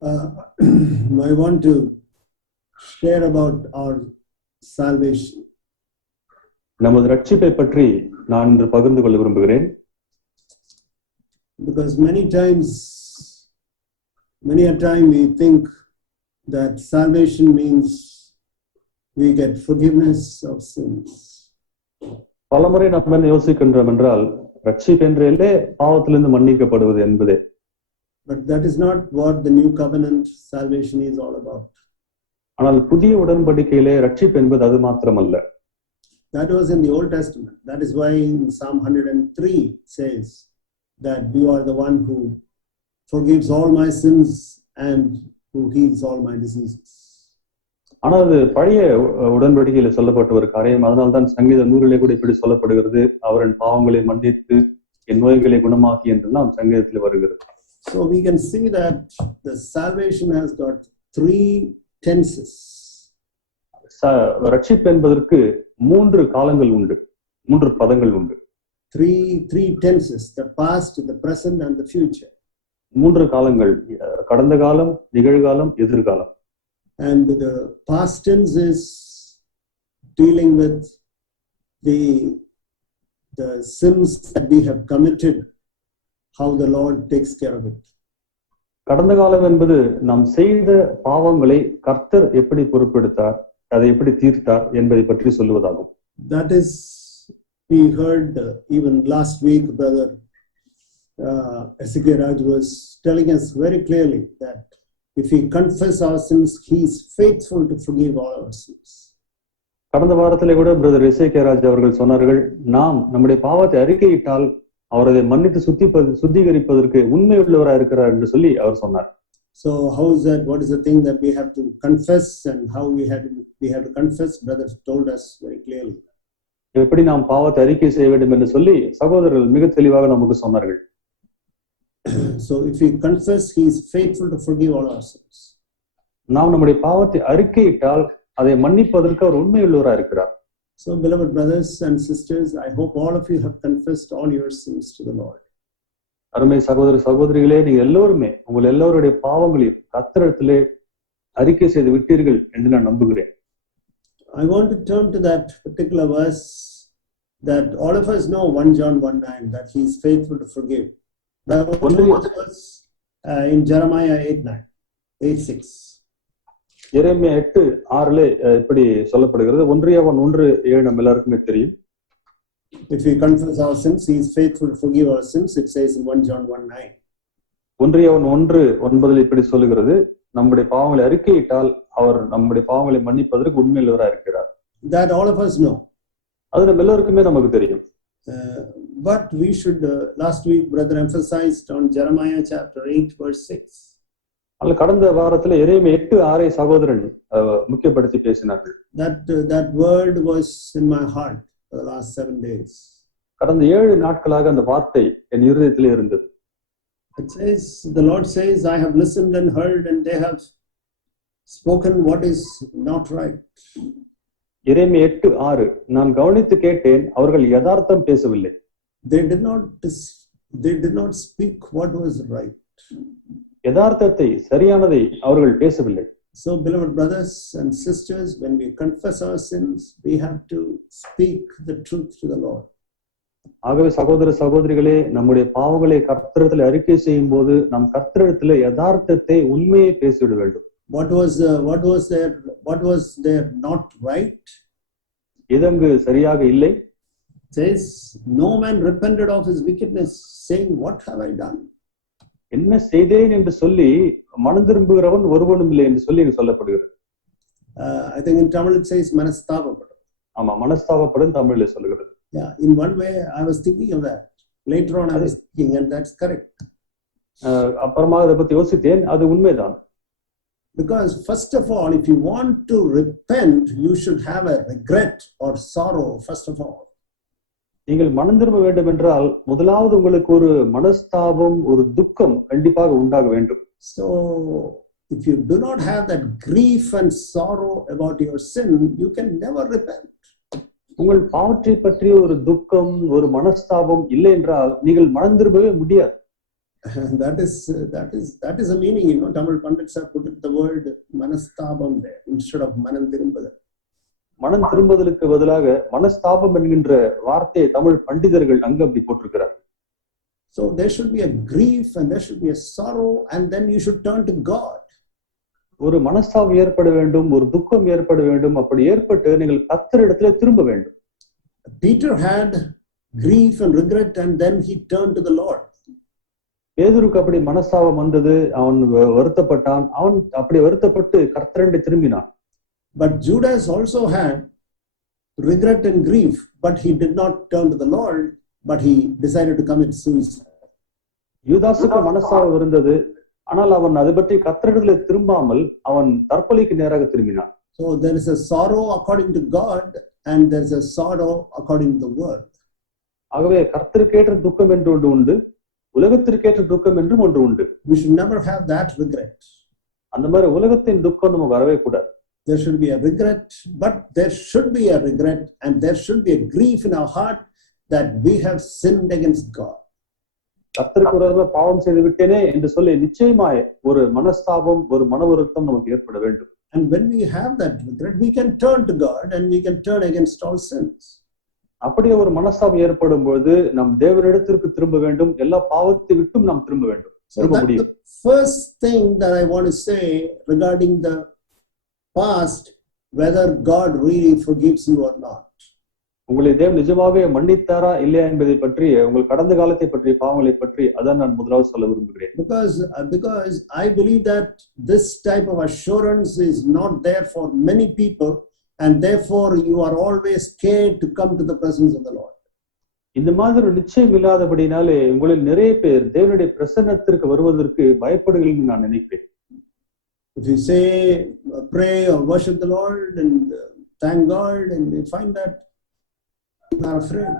I want to share about our salvation. நமது ரட்சிப்பை பற்றி நான் இன்று பகிர்ந்து கொள்ள விரும்புகிறேன். Because many a time we think that salvation means we get forgiveness of sins. பலமுறை நாம் என்ன யோசிக்கின்றோம் என்றால் ரட்சிப்பு என்றே பாவத்திலிருந்து மன்னிக்கப்படுவது என்பதே. But that is not what the new covenant salvation is all about. ஆனால் புதிய உடன்படிக்கையிலே ரட்சிப்பு என்பது அது மாத்திரமல்ல. That was in the Old Testament. That is why in Psalm 103 says that you are the one who forgives all my sins and who heals all my diseases. ஆனால் அது பழைய உடன்படிக்கையில சொல்லப்பட்ட ஒரு காரியம். அதனால்தான் சங்கீதம் 100 கூட இப்படி சொல்லப்படுகிறது, அவரின் பாவங்களை மன்னித்து என் நோய்களை குணமாக்கி என்று நாம் சங்கீதத்தில் வருகிறது. So we can see that the salvation has got 3 tenses. ரட்சிப்பு என்பதற்கு 3 காலங்கள் உண்டு, 3 பதங்கள் உண்டு. Three tenses: the past, the present and the future. 3 காலங்கள், கடந்த காலம், நிகழ்காலம், எதிர்காலம். And the past tense is dealing with the sins that we have committed, how the Lord takes care of it. கடந்த காலம் என்பது நாம் செய்த பாவங்களை கர்த்தர் எப்படி பொறுப்பெடுத்தார், அதை எப்படி தீர்த்தார் என்பதை பற்றி சொல்லுவதாகும். That is, we heard even last week brother Ezekiel Raj was telling us very clearly that if we confess our sins, he is faithful to forgive all our sins. கடந்த வாரத்திலே கூட பிரதர் எசேக்கியா ராஜ் அவர்கள் சொன்னார்கள், நாம் நம்முடைய பாவத்தை அறிக்கையிட்டால் அவர் அதை மன்னித்து சுத்திகரிப்பதற்கு உண்மையுள்ளவராக இருக்கிறார் என்று சொல்லி அவர் சொன்னார். So how is that? What is the thing that we have to confess and how we have to confess? Brother told us very clearly. எப்படி நாம் பாவத்தை அறிக்கை செய்ய வேண்டும் என்று சொல்லி சகோதரர்கள் மிக தெளிவாக நமக்கு சொன்னார்கள். So if we confess, he is faithful to forgive all our sins. நாம் நம்முடைய பாவத்தை அறிக்கையிட்டால் அதை மன்னிப்பதற்கு அவர் உண்மையுள்ளவராக இருக்கிறார். So beloved brothers and sisters, I hope all of you have confessed all your sins to the Lord. அருமை சகோதர சகோதரிகளே, நீங்க எல்லோருமே உங்கள் எல்லோருடைய பாவங்களையும் கர்த்தரிடத்திலே அறிக்கை செய்து விட்டீர்கள் என்று நான் நம்புகிறேன். I want to turn to that particular verse that all of us know, 1 John 1:9, that he is faithful to forgive. That was in Jeremiah 8:6. எரேமியா 8:6 இப்படி சொல்லப்படுகிறது. 1 யோவான் 1:7 நம்ம எல்லாருக்குமே தெரியும். If we confess our sins, he is faithful to forgive our sins. It says in 1 John 1:9. 1 யோவான் 1:9 இப்படி சொல்லுகிறது, நம்முடைய பாவங்களை அறிக்கையிட்டால் அவர் நம்முடைய பாவங்களை மன்னிப்பதற்கு உண்மையுள்ளவராக இருக்கிறார். That all of us know. அது நம்ம எல்லாருக்குமே நமக்கு தெரியும். But we should, last week brother emphasized on Jeremiah chapter 8 verse 6. அல்ல, கடந்த வாரத்துல எரேமியா 8:6 சகோதரன் முக்கியப்படுத்தி பேசினார்கள். That word was in my heart for the last 7 days. கடந்த 7 நாட்களாக அந்த வார்த்தை என் இருதயத்திலே இருந்தது. It says, the Lord says, I have listened and heard and they have spoken what is not right. எரேமியா 8:6, நான் கவனித்து கேட்டேன், அவர்கள் யதார்த்தம் பேசவில்லை. They did not speak what was right. யதார்த்தத்தை, சரியானதை அவர்கள் பேசவில்லை. So beloved brothers and sisters, when we confess our sins, we have to speak the truth to the Lord. ஆகவே சகோதர சகோதரிகளே, நம்முடைய பாவங்களை கர்த்தரிடத்தில் அறிக்கை செய்யும் போது நாம் கர்த்தரிடத்தில் யதார்த்தத்தை, உண்மையை பேசிவிட வேண்டும். What was there not right? இதங்கு சரியாக இல்லை. Says, no man repented of his wickedness, saying, what have I done? என்ன செய்தேன் என்று சொல்லி மனம் திரும்புகிறவன் ஒருவனும் இல்லை என்று சொல்லி சொல்லப்படுகிறது. I think in Tamil it says மனஸ்தாபப்படும். ஆமா, மனஸ்தாபப்படும் தமிழ்ல சொல்லுகிறது. Yeah, in one way I was thinking of that. Later on I was thinking, and that's correct. அப்புறமா அதை பத்தி யோசித்தேன், அது உண்மைதான். Because first of all, if you want to repent, you should have a regret or sorrow first of all. நீங்கள் மனம் திரும்ப வேண்டும் என்றால் முதலாவது உங்களுக்கு ஒரு மனஸ்தாபம், ஒரு துக்கம் கண்டிப்பாக உண்டாக வேண்டும். So if you do not have that grief and sorrow about your sin, you can never repent. உங்கள் பாவத்தை பற்றிய ஒரு துக்கம், ஒரு மனஸ்தாபம் இல்லை என்றால் நீங்கள் மனம் திரும்பவே முடியாது. That is a meaning, you know. Tamil Pandits have put the word manastabam there instead of manam thirumbadal. மனம் திரும்புதலுக்கு பதிலாக மனஸ்தாபம் என்கின்ற வார்த்தையை தமிழ் பண்டிதர்கள் அங்கு அப்படி போட்டிருக்கிறார். So there should be a grief and there should be a sorrow, and then you should turn to God. ஒரு மனஸ்தாபம் ஏற்பட வேண்டும், ஒரு துக்கம் ஏற்பட வேண்டும். அப்படி ஏற்பட்டு நீங்கள் கர்த்தரிடத்திலே திரும்ப வேண்டும். Peter had grief and regret, and then he turned to the Lord. பேதுருக்கு அப்படி மனஸ்தாபம் வந்தது, அவன் வருத்தப்பட்டான். அவன் அப்படி வருத்தப்பட்டு கர்த்தரிடம் திரும்பினான். But Judas also had regret and grief, but he did not turn to the Lord, but he decided to commit suicide. யூதாசுக்கு மனஸ்தாபம் இருந்தது, ஆனால் அவன் அதை பற்றி கர்த்தரிடத்திலே திரும்பாமல் அவன் தற்கொலைக்கு நேராக திரும்பினான். So there is a sorrow according to God, and there is a sorrow according to the world. ஆகவே கர்த்தருக்கேற்ற துக்கம் என்று ஒன்று உண்டு, உலகத்திற்கேற்ற துக்கம் என்றும் ஒன்று உண்டு. We should never have that regret. அந்த மாதிரி உலகத்தின் துக்கம் நமக்கு வரவே கூடாது. There should be a regret, but there should be a regret, and there should be a grief in our heart that we have sinned against God. கர்த்தருக்கு விரோதமாக பாவம் செய்து விட்டேனே என்று சொல்லி நிச்சயமாய் ஒரு மனஸ்தாபம், ஒரு மன வருத்தம் நமக்கு ஏற்பட வேண்டும். And when we have that regret, we can turn to God and we can turn against all sins. அப்படியே ஒரு மனஸ்தாபம் ஏற்படும் பொழுது நம் தேவனிடத்திற்கு திரும்ப வேண்டும், எல்லா பாவத்தை விட்டும் நாம் திரும்ப வேண்டும். So that's the first thing that I want to say regarding the past, whether God really forgives you or not. உங்களை தேவன் நிஜமாவே மன்னித்தாரா இல்லையா என்பதை பற்றி, உங்கள் கடந்த காலத்தை பற்றி, பாவங்களை பற்றி அதான் நான் முதலாவது சொல்ல விரும்புகிறேன். Because I believe that this type of assurance is not there for many people, and therefore you are always scared to come to the presence of the Lord. இந்த மாதிரி ஒரு நிச்சயம் இல்லாதபடினாலே உங்களில் நிறைய பேர் தேவனுடைய பிரசன்னத்திற்கு வருவதற்கு பயப்படுகிறீர்கள் நான் நினைக்கிறேன். If you say pray or worship the Lord and thank God, and you find that you are afraid.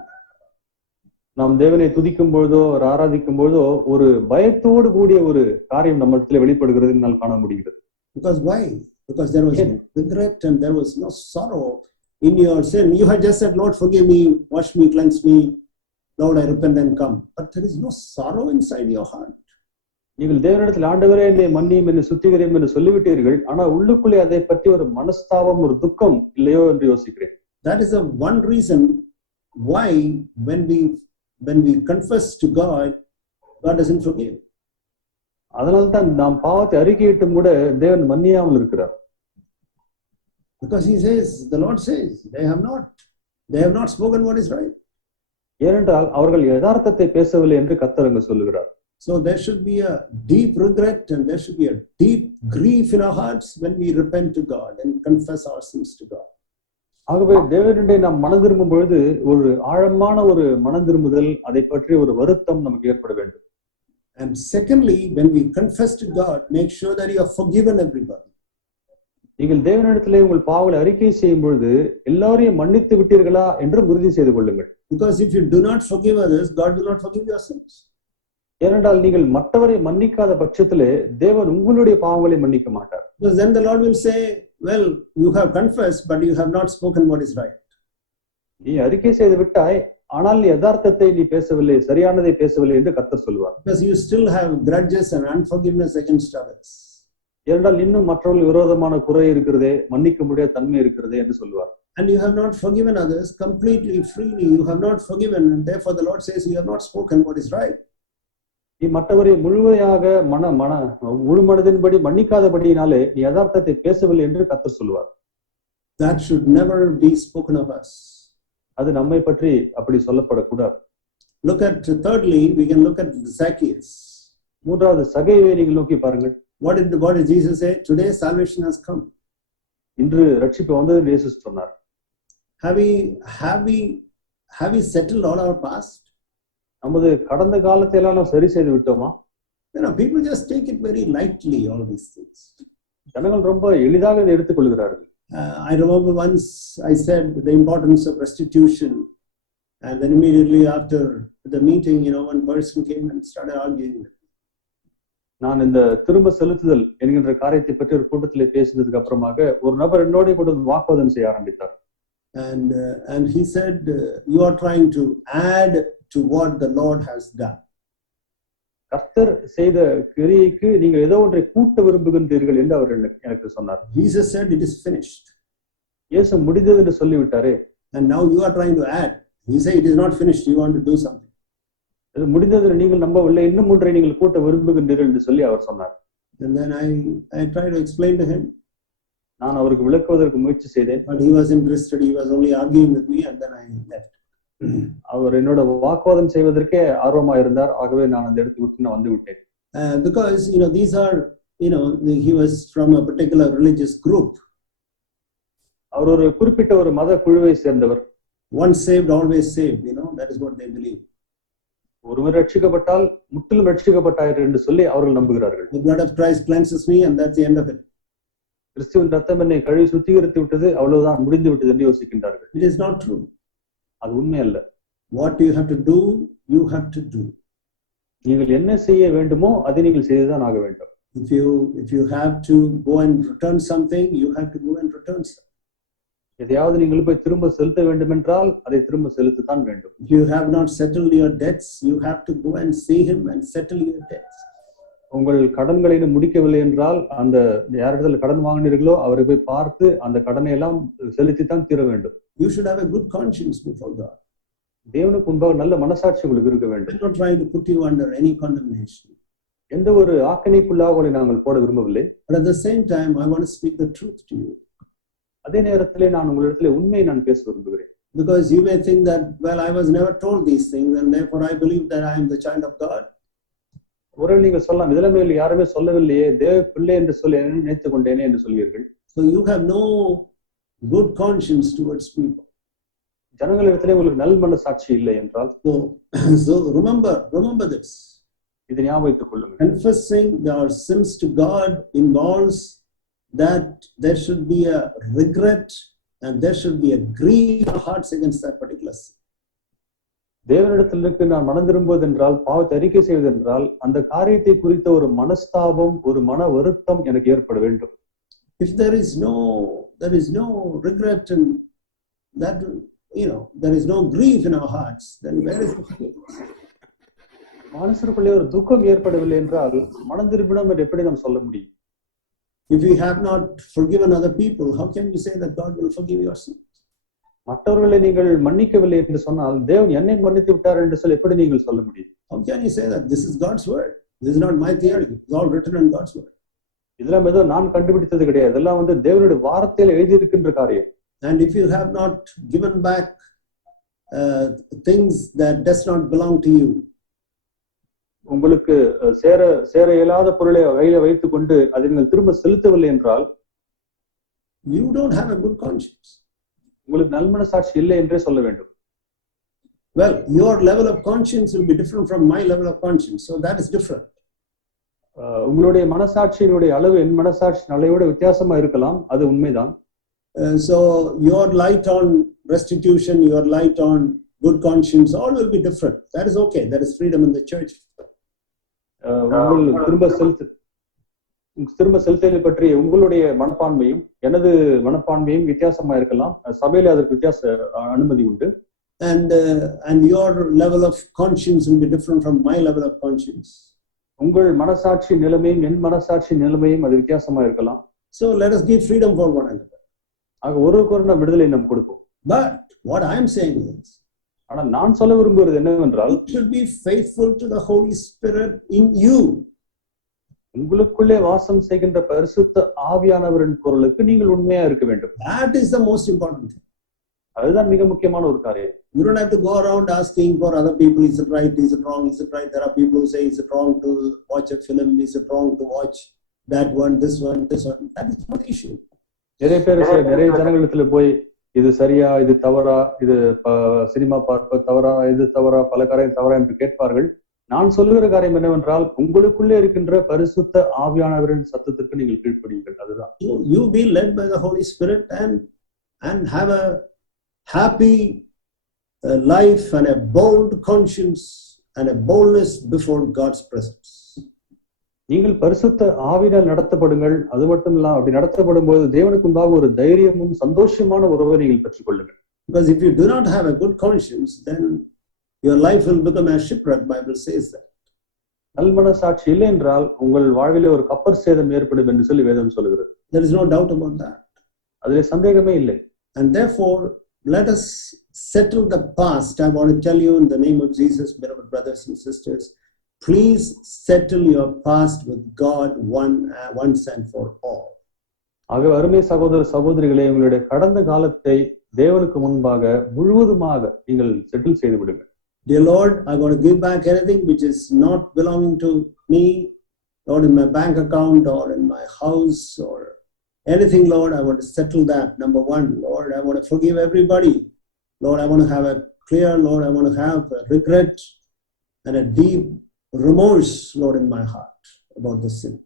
நாம் தேவனை துதிக்கும் பொழுதோ ஆராதிக்கும் பொழுதோ ஒரு பயத்தோடு கூடிய ஒரு காரியம் நம்ம இடத்துல வெளிப்படுகிறது என்னால் காண முடிகிறது. Because why? Because there was no regret and there was no sorrow in your sin. You had just said, Lord, forgive me, wash me, cleanse me. Lord, I repent and come. But there is no sorrow inside your heart. நீங்கள் தேவனிடத்தில் ஆண்டவரே என்னை மன்னியும் என்று சுத்திகரியும் என்று சொல்லிவிட்டீர்கள், ஆனா உள்ளுக்குள்ளே அதை பற்றி ஒரு மனஸ்தாபம், ஒரு துக்கம் இல்லையோ என்று யோசிக்கிறேன். That is the one reason why when we confess to God, God doesn't forgive. அதனால்தான் நாம் பாவத்தை அறிக்கையிட்டும் கூட தேவன் மன்னியாமல் இருக்கிறார். Because he says, the Lord says, they have not spoken what is right. ஏனென்றால் அவர்கள் யதார்த்தத்தை பேசவில்லை என்று கர்த்தர் அங்கு சொல்லுகிறார். So there should be a deep regret and there should be a deep grief in our hearts when we repent to God and confess our sins to God. ஆகவே தேவனிடையே நாம் மனம் திரும்பும் பொழுது ஒரு ஆழமான ஒரு மனம் திரும்புதல், அதை பற்றி ஒரு வருத்தம் நமக்கு ஏற்பட வேண்டும். And secondly, when we confess to God, make sure that you have forgiven everybody. நீங்கள் தேவனிடத்திலே உங்கள் பாவங்களை அறிக்கை செய்யும் பொழுது எல்லாரையும் மன்னித்து விட்டீர்களா என்று உறுதி செய்து கொள்ளுங்கள். Because if you do not forgive others, God will not forgive your sins. ஏனென்றால் நீங்கள் மற்றவரை மன்னிக்காத பட்சத்திலே தேவன் உங்களுடைய பாவங்களை மன்னிக்க மாட்டார். Because then the Lord will say, well, you have confessed, but you have not spoken what is right. நீ அறிக்கை செய்து விட்டாய், ஆனால் நீ யதார்த்தத்தை நீ பேசவில்லை, சரியானதை பேசவில்லை என்று கர்த்தர் சொல்லுவார். Because you still have grudges and unforgiveness against others. ஏனென்றால் இன்னும் மற்றவர்கள் விரோதமான குறை இருக்கிறதே, மன்னிக்க முடியாத தன்மை இருக்கிறதே என்று சொல்லுவார். And you have not forgiven others completely, freely. You have not forgiven, and therefore the Lord says, you have not spoken what is right. நீ மற்றவரை முழுமையாக முழு மனதின்படி மன்னிக்காதபடியினாலே நீ யதார்த்தத்தை பேசவில்லை என்று கர்த்தர் சொல்லுவார். That should never be spoken of us. அது நம்மை பற்றி அப்படி சொல்லப்படக்கூடாது. Look at, thirdly, we can look at Zacchaeus. மூன்றாவது சகையை நீங்கள் நோக்கி பாருங்கள். What did Jesus say? Today salvation has come. இன்று ரட்சிப்பு வந்தது என்று இயேசு சொன்னார். Have we settled all our past? நமது கடந்த காலத்தை எல்லாம் நாம் சரி செய்து விட்டோமா? People just take it very lightly, all these things. ஜனங்கள் ரொம்ப எளிதாக இதை எடுத்துக் கொள்கிறார்கள். I remember once I said the importance of restitution, and then immediately after the meeting, one person came and started arguing. நான் இந்த திரும்ப செலுத்துதல் என்கின்ற காரியத்தை பற்றி ஒரு கூட்டத்திலே பேசினதுக்கு அப்புறமாக ஒரு நபர் என்னோட கூட வாக்குவாதம் செய்ய ஆரம்பித்தார். And he said, you are trying to add to what the Lord has done. கர்த்தர் செய்த கிரியைக்கு நீங்கள் ஏதோ ஒன்றை கூட்ட விரும்புகின்றீர்கள் என்று அவர் எனக்கு சொன்னார். Jesus said it is finished. இயேசு முடிந்தது என்று சொல்லிவிட்டாரே. And now you are trying to add. He said it is not finished. You want to do something. இது முடிந்தது நீங்கள் நம்பவில்லை, இன்னும் ஒன்றை நீங்கள் கூட்ட விரும்புகின்றீர்கள் என்று சொல்லி அவர் சொன்னார். And then I tried to explain to him. நான் அவருக்கு விளக்குவதற்கு முயற்சி செய்தேன். But he was interested. He was only arguing with me, and then I left. அவர் என்னோட வாக்குவாதம் செய்வதற்கே ஆர்வமா இருந்தார். ஆகவே நான் அந்த இடத்தை விட்டு நான் வந்து விட்டேன். Because these are he was from a particular religious group. அவர் ஒரு குறிப்பிட்ட ஒரு மத குழுவை சேர்ந்தவர். Once saved, always saved. That is what they believe. ஒருவர் ரட்சிக்கப்பட்டால் முற்றிலும் ரட்சிக்கப்பட்டார் என்று சொல்லி அவர்கள் நம்புகிறார்கள். The blood of Christ cleanses me, and that's the end of it. கிறிஸ்துவின் ரத்தம் என்னை கழுவி சுத்திகரித்து விட்டது, அவ்வளவுதான், முடிந்து விட்டது என்று யோசிக்கின்றார்கள். It is not true. அது உண்மை அல்ல. What you have to do, you have to do. நீங்கள் என்ன செய்ய வேண்டுமோ அதை நீங்கள் செய்துதான் ஆக வேண்டும். If you have to go and return something, you have to go and return something. எதையாவது நீங்கள் போய் திரும்ப செலுத்த வேண்டும் என்றால் அதை திரும்ப செலுத்தத்தான் வேண்டும். If you have not settled your debts, you have to go and see him and settle your debts. உங்கள் கடன்களை முடிக்கவில்லை என்றால் அந்த யாரிடத்தில் கடன் வாங்கினீர்களோ அவரை போய் பார்த்து அந்த கடனை எல்லாம் செலுத்தித்தான் தீர வேண்டும். You should have a good conscience before God. தேவனுக்கு முன்பாக நல்ல மனசாட்சி உங்களுக்கு இருக்க வேண்டும். I'm not trying to put you under any condemnation. எந்த ஒரு ஆக்கினைக்குள்ளாக உங்களை நாங்கள் போட விரும்பவில்லை. But at the same time, I want to speak the truth to you. அதே நேரத்திலே நான் உங்களிடத்திலே உண்மையை நான் பேச விரும்புகிறேன். Because you may think that, well, I was never told these things, and therefore I believe that I am the child of God. ஒருவேளை நீங்கள் சொல்லலாம், இதெல்லாம் மேல் யாருமே சொல்லவில்லையே, தேவ பிள்ளை என்று சொல்லி நினைத்துக் கொண்டேனே என்று சொல்வீர்கள். So you have no good conscience towards people. ஜனங்களிடத்திலே உங்களுக்கு நல் மனசாட்சி இல்லை என்றால், so remember this. இதை ஞாபகம் வைத்துக் கொள்ளுங்கள். Confessing our sins to God involves that there should be a regret and there should be a grief in our hearts against that particular sin. தேவனிடத்திற்கு நான் மனம் திரும்புவது என்றால், பாவத்தை அறிக்கை செய்வது என்றால், அந்த காரியத்தை குறித்த ஒரு மனஸ்தாபம், ஒரு மன வருத்தம் எனக்கு ஏற்பட வேண்டும். If there is no regret and that there is no grief in our hearts, then where is the forgiveness? மனசுக்குள்ளே ஒரு துக்கம் ஏற்படவில்லை என்றால் மனம் திரும்பினோம் என்று எப்படி நாம் சொல்ல முடியும்? If you have not forgiven other people, how can you say that God will forgive your sins? மற்றவர்களை நீங்கள் மன்னிக்கவில்லை என்று சொன்னால் தேவன் என்னை மன்னித்து விட்டார் என்று சொல்லி எப்படி நீங்கள் சொல்ல முடியும்? How can you say that? This is God's word. This is not my theory. It's all written in God's word. இதெல்லாம் ஏதோ நான் கண்டுபிடித்தது கிடையாது. இதெல்லாம் தேவனுடைய வார்த்தையில் எழுதியிருக்கின்ற காரியம். And if you have not given back things that does not belong to you, உங்களுக்கு சேர இயலாத பொருளை கையில வைத்துக் கொண்டு அதை நீங்கள் திரும்ப செலுத்தவில்லை என்றால், you don't have a good conscience. உங்களுக்கு நல்மனசாட்சி இல்லை என்றே சொல்ல வேண்டும். Well, your level of conscience will be different from my level of conscience, so that is different. உங்களுடைய மனசாட்சியினுடைய அளவு என் மனசாட்சியின் அளவோட வித்தியாசமா இருக்கலாம், அது உண்மைதான். So your light on restitution, your light on good conscience, all will be different. That is okay. That is freedom in the church. திரும்ப செலுத்தலை பற்றி உங்களுடைய மனப்பான்மையும் எனது மனப்பான்மையும் வித்தியாசமா இருக்கலாம். சபையில அதற்கு வித்தியாச அனுமதி உண்டு. And your level of conscience will be different from my level of conscience. உங்கள் மனசாட்சி நிலைமையும் என் மனசாட்சி நிலைமையும் அது வித்தியாசமா இருக்கலாம். So let us give freedom for one another. ஆக ஒருவருக்கு நாம் விடுதலை நாம் கொடுப்போம். But what I am saying is, ஆனா நான் சொல்ல விரும்புவது என்னவென்றால், you should be faithful to the Holy Spirit in you. உங்களுக்குள்ளே வாசம் செய்கின்ற பரிசுத்த ஆவியானவரின் குரலுக்கு நீங்கள் உண்மையா இருக்க வேண்டும். That is the most important thing. அதுதான் மிக முக்கியமான ஒரு காரியம். You don't have to go around asking for other people, is it right, is it wrong, is it right? There are people who say, is it wrong to watch a film, is it wrong to watch that one, this one, this one. That is not the issue. நிறைய ஜனங்களிடத்துல போய் இது சரியா, இது தவறா, இது சினிமா பார்ப்ப தவறா, இது தவறா, பல காரியம் தவறா என்று கேட்பார்கள். நான் சொல்லுகிற காரியம் என்னவென்றால், உங்களுக்குள்ளே இருக்கின்ற பரிசுத்த ஆவியானவரின் சத்தத்திற்கு நீங்கள் கீழ்ப்படியுங்கள். அதுதான். You be led by the Holy Spirit and have a happy life and a bold conscience and a boldness before God's presence. நீங்கள் பரிசுத்த ஆவியால் நடத்தப்படுங்கள். அது மட்டும் இல்ல, அப்படி நடத்தப்படும் போது தேவனுக்கு முன்பாக ஒரு தைரியமும் சந்தோஷமான உறவை நீங்கள் பெற்றுக் கொள்ளுங்கள். Because if you do not have a good conscience, then your life will become a shipwreck. Bible says that. நல்மனசாட்சி இல்லை என்றால் உங்கள் வாழ்விலே ஒரு கப்பர் சேதம் ஏற்படும் என்று சொல்லி வேதம் சொல்லுகிறது. There is no doubt about that. அதிலே சந்தேகமே இல்லை. And therefore, let us settle the past. I want to tell you in the name of Jesus, beloved brothers and sisters, please settle your past with God once and for all. ஆகவே அருமை சகோதர சகோதரிகளே, உங்களுடைய கடந்த காலத்தை தேவனுக்கு முன்பாக முழுவதுமாக நீங்கள் செட்டில் செய்து விடுங்கள். Dear Lord, I want to give back anything which is not belonging to me, Lord, in my bank account or in my house or anything, Lord. I want to settle that. Number one, Lord, I want to forgive everybody. Lord, I want to have a clear, Lord, I want to have a regret and a deep remorse, Lord, in my heart about the sin.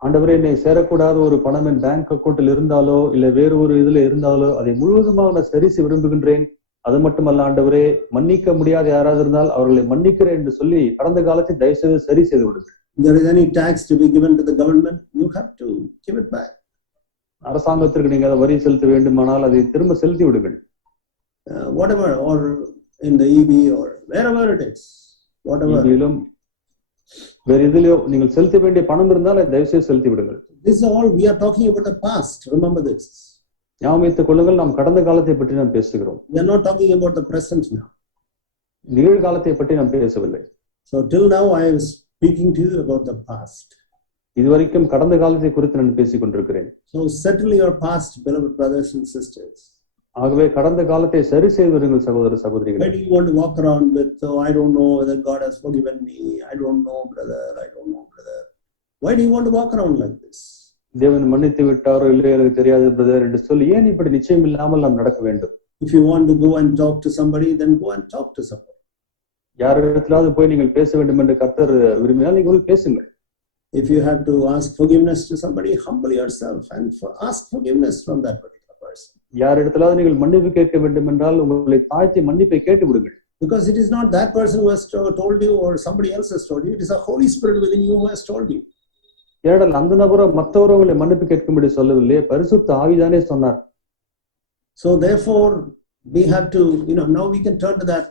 ஆண்டவரே, என்னை சேரக்கூடாத ஒரு பணம் என் பேங்க் அக்கௌண்ட்டில் இருந்தாலோ இல்ல வேறு ஒரு இதுல இருந்தாலோ அதை முழுவதுமாக நான் சரிசு விரும்புகின்றேன். அது மட்டுமல்ல ஆண்டவரே, மன்னிக்க முடியாத யாராவது இருந்தால் அவர்களை மன்னிக்கிறேன் என்று சொல்லி கடந்த காலத்தை தயவு செய்து சரி செய்து விடுங்கள். There is any tax to be given to the government, you have to give it back. அரசாங்கத்திற்கு நீங்க அதை வரி செலுத்த வேண்டுமானால் அதை திரும்ப செலுத்தி விடுங்கள். Whatever, or in the EB or wherever it is, whatever. வேறு எதிலோ நீங்கள் செலுத்த வேண்டிய பணம் இருந்தால் அதை தயவு செய்து செலுத்தி விடுங்கள். This is all we are talking about the past. Remember this. ஞாபகம் வைத்துக் கொள்ளுங்கள், நாம் கடந்த காலத்தை பற்றி நாம் பேசுகிறோம். We are not talking about the present now. நிகழ்காலத்தை பற்றி நாம் பேசவில்லை. So till now I am speaking to you about the past. இதுவரைக்கும் கடந்த காலத்தை குறித்து நான் பேசிக் கொண்டிருக்கிறேன். So settle your past, beloved brothers and sisters. ஆகவே கடந்த காலத்தை சரி செய்து விடுங்கள் சகோதர சகோதரிகளே. Why do you want to walk around with, oh, I don't know whether God has forgiven me, I don't know brother, I don't know brother. Why do you want to walk around like this? தேவன் மன்னித்து விட்டாரோ இல்லை எனக்கு தெரியாது பிரதர் என்று சொல்லி ஏன் இப்படி நிச்சயம் இல்லாமல் நாம் நடக்க வேண்டும்? If you want to go and talk to somebody, then go and talk to somebody. யாரிடத்திலாவது போய் நீங்கள் பேச வேண்டும் என்று கர்த்தர் விரும்பினால் நீங்கள் பேசுங்கள். If you have to ask forgiveness to somebody, humble yourself and ask forgiveness from that particular person. யாரிடத்திலாவது நீங்கள் மன்னிப்பு கேட்க வேண்டும் என்றால் உங்களை தாழ்த்தி மன்னிப்பை கேட்டு விடுங்கள். Because it is not that person who has told you or somebody else has told you, it is the Holy Spirit within you who has told you. ஏனென்றால் அந்த நபரோ மற்றவரோ உங்களை மன்னிப்பு கேட்கும்படி சொல்லவில்லை, பரிசுத்த ஆவிதானே சொன்னார். So therefore we have to, now we can turn to that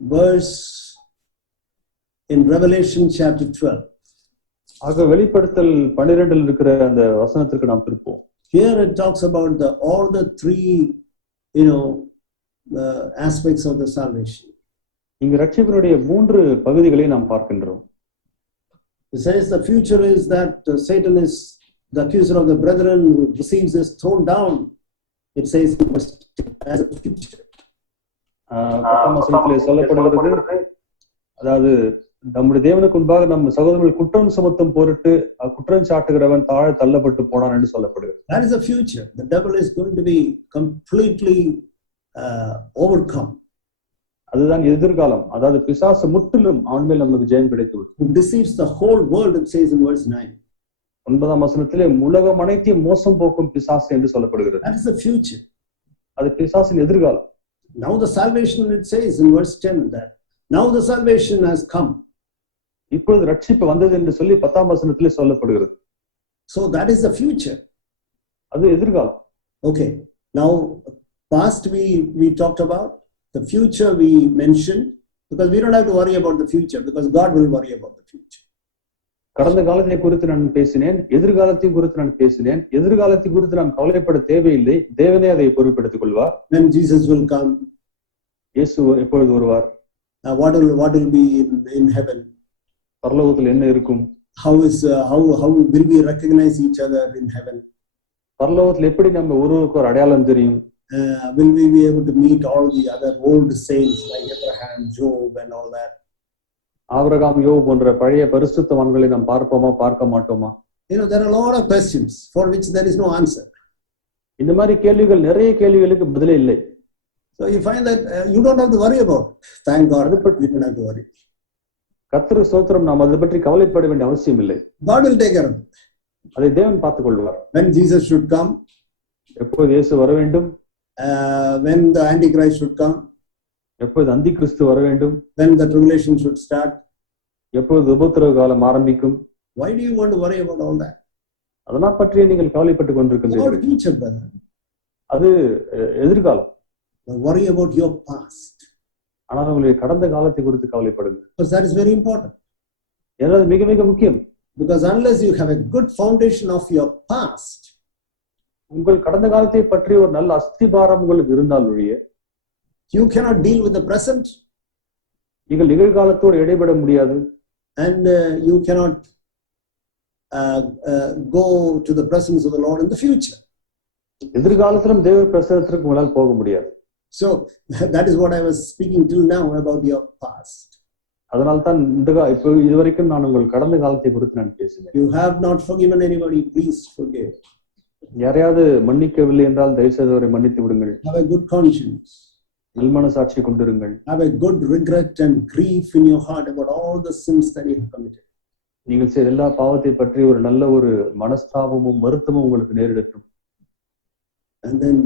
verse in Revelation chapter 12. ஆக வெளிப்படுத்தல் 12 இருக்கிற அந்த வசனத்திற்கு நாம் திருப்போம். Here it talks about all the three aspects of the salvation. இங்கு ரட்சிப்பினுடைய 3 பகுதிகளை நாம் பார்க்கின்றோம். It says the future is that Satan is the accuser of the brethren who receives is thrown down. It says as a future. பத்தாம் வசனத்திலே சொல்லப்படுகிறது, அதாவது நம்முடைய தேவனுக்கு முன்பாக நம்ம சகோதரர்கள் குற்றம் சுமத்தும் பொருட்டு குற்றம் சாட்டுகிறவன் தாழ தள்ளப்பட்டு போனான் என்று சொல்லப்படுகிறது. That is the future. The devil is going to be completely overcome. அதுதான் எதிர்காலம். அதாவது பிசாசு முற்றிலும் அவன் மேல் நமக்கு ஜெயம் கிடைத்துவிடும். Who deceives the whole world, it says in verse 9. 9ஆம் வசனத்திலே உலகம் அனைத்தையும் மோசம் போக்கும் பிசாசு என்று சொல்லப்படுகிறது. That is the future. அது பிசாசின் எதிர்காலம். Now the salvation, it says in verse 10 that now the salvation has come. இப்பொழுது ரட்சிப்பு வந்தது என்று சொல்லி 10ஆம் வசனத்திலே சொல்லப்படுகிறது. So that is the future. அது எதிர்காலம். Okay. Now past we talked about, the future we mentioned, because we don't have to worry about the future because God will worry about the future. கடந்த காலத்தை குறித்து நான் பேசினேன், எதிர்காலத்தை குறித்து நான் பேசினேன். எதிர்காலத்தை குறித்து நாம் கவலைப்பட தேவையில்லை, தேவனே அதை பொறுப்பெடுத்துக் கொள்வார். When Jesus will come, இயேசு எப்பொழுது வருவார்? What will be in heaven? பரலோகத்தில் என்ன இருக்கும்? How will we recognize each other in heaven? பரலோகத்தில் எப்படி நம்ம ஒருவருக்கு ஒரு அடையாளம் தெரியும்? Will we be able to meet all the other old saints like Abraham, Job and all that? Abraham, யோபு போன்ற பழைய பரிசுத்தவான்களை நாம் பார்ப்போமா, பார்க்க மாட்டோமா? There are a lot of questions for which there is no answer. இந்த மாதிரி கேள்விகள், நிறைய கேள்விகளுக்கு பதிலே இல்லை. So you find that you don't have to worry about it. Thank God, but we don't have to worry. கர்த்தர் ஸ்தோத்திரம், நாம் அதை பற்றி கவலைப்பட வேண்டிய அவசியம் இல்லை. God will take care of it. அதை தேவன் பார்த்துக் கொள்வார். When Jesus should come, எப்போது இயேசு வர வேண்டும்? when the Antichrist should come, எப்போது அந்தி கிறிஸ்து வர வேண்டும்? when the tribulation should start, எப்போது உபத்திரவ காலம் ஆரம்பிக்கும்? Why do you want to worry about all that? அதனால் பற்றி நீங்கள் கவலைப்பட்டுக் கொண்டிருக்கின்றீர்கள். Future, brother. அது எதிர்காலம். Worry about your past. ஆனால் உங்களுடைய கடந்த காலத்தை குறித்து கவலைப்படுங்க. Because that is very important. ஏன்னா அது மிக மிக முக்கியம். Because unless you have a good foundation of your past, உங்கள் கடந்த காலத்தை பற்றி ஒரு நல்ல அஸ்திபாரம் உங்களுக்கு இருந்தால் ஒழிய you cannot deal with the present, நீங்கள் நிகழ்காலத்தோடு இடைபெட முடியாது. and you cannot go to the presence of the Lord in the future. எதிர்காலத்திலும் தேவ பிரசன்னத்திற்கு உங்களால் போக முடியாது. So that is what I was speaking till now about your past. அதனால்தான் இப்போ இதுவரைக்கும் நான் உங்கள் கடந்த காலத்தை குறித்து நான் பேசினேன். You have not forgiven anybody, please forgive. யாரையாவது மன்னிக்கவில்லை என்றால் தயவு செய்து அவரை மன்னித்து விடுங்கள். Have a good conscience. நல்மனசாட்சி கொண்டிருங்கள். Have a good regret and grief in your heart about all the sins that you have committed. நீங்கள் செய்த எல்லா பாவத்தை பற்றி ஒரு நல்ல ஒரு மனஸ்தாபமும் வருத்தமும் உங்களுக்கு நேரிடட்டும். And then,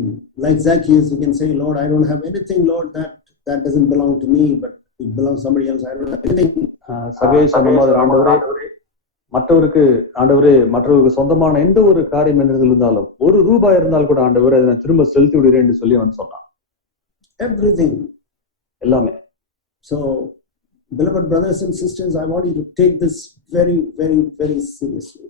like Zacchaeus, you can say, Lord, I don't have anything, Lord, that doesn't belong to me, but it belongs to somebody else. I don't have anything. சகேஷ் ஆண்டவரே, மற்றவருக்கு சொந்தமான எந்த ஒரு காரியம் இருந்தாலும் ₹1 இருந்தால் கூட ஆண்டவரே அதை நான் திரும்ப செலுத்தி விடுறேன் என்று சொல்லி அவன் சொன்னான். Everything. எல்லாமே. So, beloved brothers and sisters, I want you to take this very, very, very seriously.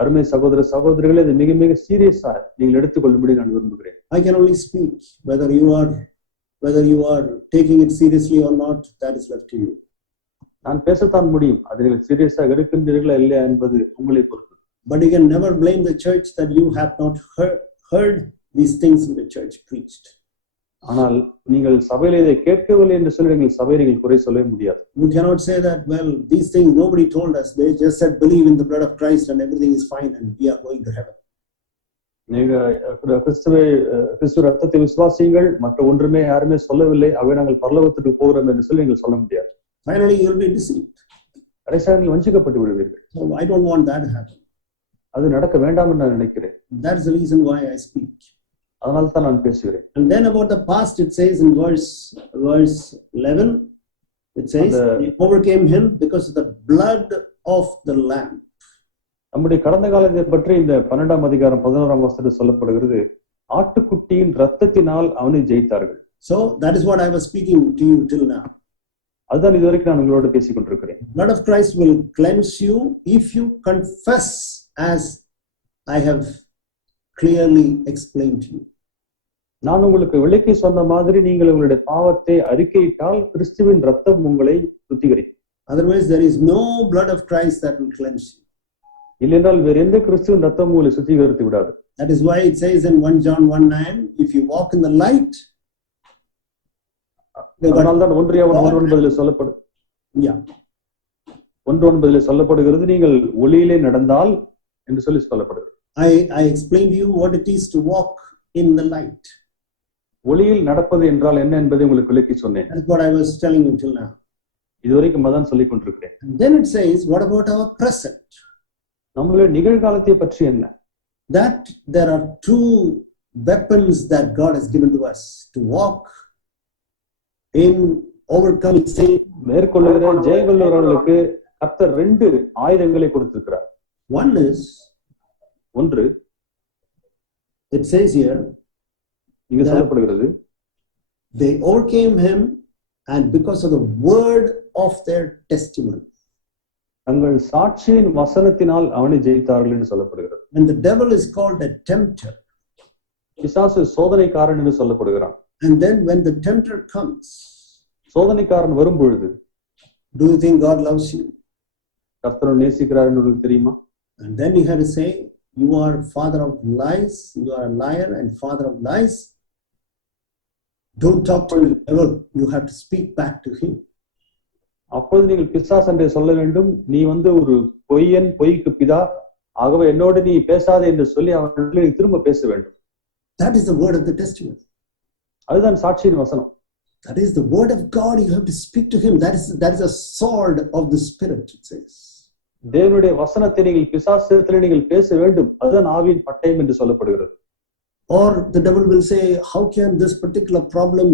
அருமை சகோதர சகோதரிகளே, இது மிக மிக சீரியஸா நீங்கள் எடுத்துக்கொள்ளும்படி நான் விரும்புகிறேன். I can only speak. Whether you are taking it seriously or not, that is left to you. நான் பேசத்தான் முடியும், அதை நீங்கள் சீரியஸாக எடுக்கின்றீர்களா இல்லையா என்பது உங்களை பொறுத்து. But you can never blame the church that you have not heard these things in the church preached. ஆனால் நீங்கள் சபையிலே இதை கேட்கவில்லை என்று சொல்லி நீங்கள் சபையை நீங்கள் குறை சொல்லவே முடியாது. You cannot say that, well, these things nobody told us. They just said believe in the blood of Christ and everything is fine and we are going to heaven. நீங்க கிறிஸ்து ரத்தத்தை விசுவாசியுங்கள், மற்ற ஒன்றுமே யாருமே சொல்லவில்லை, அவை நாங்கள் பரலோகத்துக்கு போகிறோம் என்று சொல்லி நீங்கள் சொல்ல முடியாது. Finally you will be deceived. கடைசியாக நீங்கள் வஞ்சிக்கப்பட்டு விடுவீர்கள். So I don't want that to happen. அது நடக்க வேண்டாம் என்று நான் நினைக்கிறேன். That is the reason why I speak. அதனால தான் நான் பேசுகிறேன். And then about the past, it says in verse 11, it says they overcame him because of the blood of the lamb. நம்முடைய கடந்த காலத்தை பற்றி இந்த 12ஆம் அதிகாரம் 11ஆம் வசனத்தில் சொல்லப்படுகிறது, ஆட்டுக்குட்டியின் இரத்தத்தினால் அவனை ஜெயித்தார்கள். So that is what I was speaking to you till now. அதுதான் இதுவரைக்கும் நான் உங்களோட பேசிக் கொண்டிருக்கிறேன். Blood of Christ will cleanse you if you confess as I have clearly explained to you. நான் உங்களுக்கு விளக்கி சொன்ன மாதிரி நீங்கள் உங்களுடைய பாவத்தை அறிக்கையிட்டால் கிறிஸ்துவின் இரத்தம் உங்களை சுத்திகரிக்கும். Otherwise there is no blood of Christ that will cleanse you. இல்லையென்றால் வேற எந்த கிறிஸ்துவின் இரத்தம் உங்களை சுத்திகரித்து விடாது. That is why it says in 1 John 1:9, if you walk in the light, அதனால்தான் 1 யோவான் 1:9 சொல்லப்படும். Yeah. 1:9 சொல்லப்படுகிறது, நீங்கள் ஒளியிலே நடந்தால் என்று சொல்லி சொல்லப்படுகிறது. I explained to you what it is to walk in the light. ஒளியில் நடப்பது என்றால் என்ன என்பதை உங்களுக்கு விளக்கி சொன்னேன். That's what I was telling you till now. இதுவரைக்கும் அதான் சொல்லிக் கொண்டிருக்கிறேன். Then it says, what about our present? நம்மளுடைய நிகழ்காலத்தை பற்றி என்ன? That there are two weapons that God has given to us to walk in overcoming sin. மேற்கொள்ளுகிற ஜெயங்கொள்ளுகிறவர்களுக்கு கர்த்தர் 2 ஆயுதங்களை கொடுத்திருக்கிறார். One is, ஒன்று, it says here, இங்க சொல்லப்படுகிறது, they overcame him and because of the word of their testimony. தங்கள் சாட்சியின் வசனத்தினால் அவனை ஜெயித்தார்கள் என்று சொல்லப்படுகிறது. And the devil is called a tempter. பிசாசு சோதனைக்காரன் என்று சொல்லப்படுகிறான். And then when the tempter comes, சோதனைக்காரன் வரும் பொழுது, do you think God loves you? கர்த்தர் நேசிக்கிறார் என்று உங்களுக்கு தெரியுமா? And then you have to say, you are father of lies, you are a liar and father of lies. Don't talk to the devil, you have to speak back to him. அப்போது நீங்கள் பிசாசு என்று சொல்ல வேண்டும், நீ ஒரு பொய்யன், பொய்க்கு பிதா, ஆகவே என்னோடு நீ பேசாதே என்று சொல்லி அவனை திரும்ப பேச வேண்டும். That is the word of the testimony. அதுதான் சாட்சியின் வசனம். That is the word of God, you have to speak to him. That is a sword of the spirit, it says. தேவனுடைய வசனத்தை நீங்கள் பிசாசிடத்திலே நீங்கள் பேச வேண்டும், அதுதான் ஆவியின் பட்டயம் என்று சொல்லப்படுகிறது. Or the devil will say, how can this particular problem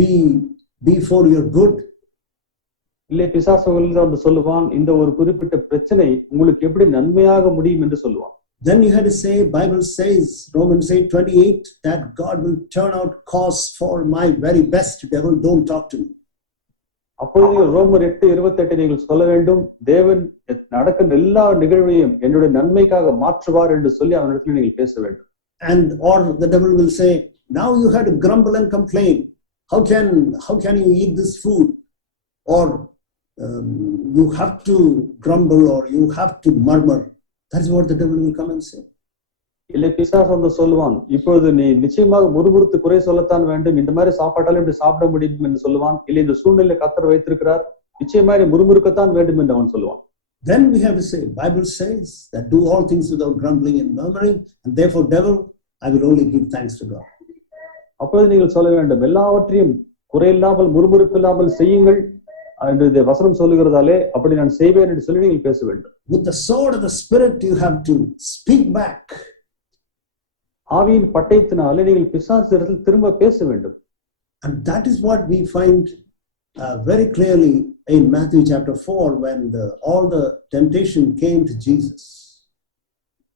be for your good? இல்லை, பிசாசு சொல்லுவான், இந்த ஒரு குறிப்பிட்ட பிரச்சனை உங்களுக்கு எப்படி நன்மையாக முடியும் என்று சொல்லுவான். Then you had to say, Bible says, Romans 8:28, that God will turn out cause for my very best. Devil, don't talk to me. அப்பொழுது நீங்கள் ரோமர் 8:28 நீங்கள் சொல்ல வேண்டும், தேவன் நடக்கின்ற எல்லா நிகழ்வையும் என்னுடைய நன்மைக்காக மாற்றுவார் என்று சொல்லி அவனிடத்தில் நீங்கள் பேச வேண்டும். And or the devil will say, now you had to grumble and complain. How can you eat this food? Or you have to grumble or you have to murmur. That is what the devil will come and say. இல்லை பிசாசு வந்து சொல்லுவான், இப்பொழுது நீ நிச்சயமாக முறுமுறுத்து குறை சொல்லத்தான் வேண்டும், இந்த மாதிரி சாப்பாட்டாலும் இப்படி சாப்பிட முடியும் என்று சொல்லுவான். இல்லை இந்த சூழ்நிலை கர்த்தர் வைத்திருக்கிறார், நிச்சயமாக நீ முறுமுறுக்கத்தான் வேண்டும் என்று அவன் சொல்லுவான். Then we have to say, Bible says that do all things without grumbling and murmuring, and therefore devil, I will only give thanks to God. அப்பொழுது நீங்கள் சொல்ல வேண்டும், எல்லாவற்றையும் குறையில்லாமல் முறுமுறுப்பு இல்லாமல் செய்யுங்கள் என்று இந்த வசனம் சொல்லுகிறதாலே அப்படி நான் செய்வேன் என்று சொல்லி நீங்கள் பேச வேண்டும். With the sword of the Spirit you have to speak back. ஆவியின் பட்டயத்தினாலே நீங்கள் பிசாசிடத்தில் திரும்ப பேச வேண்டும். And that is what we find very clearly in Matthew chapter 4 when all the temptation came to Jesus.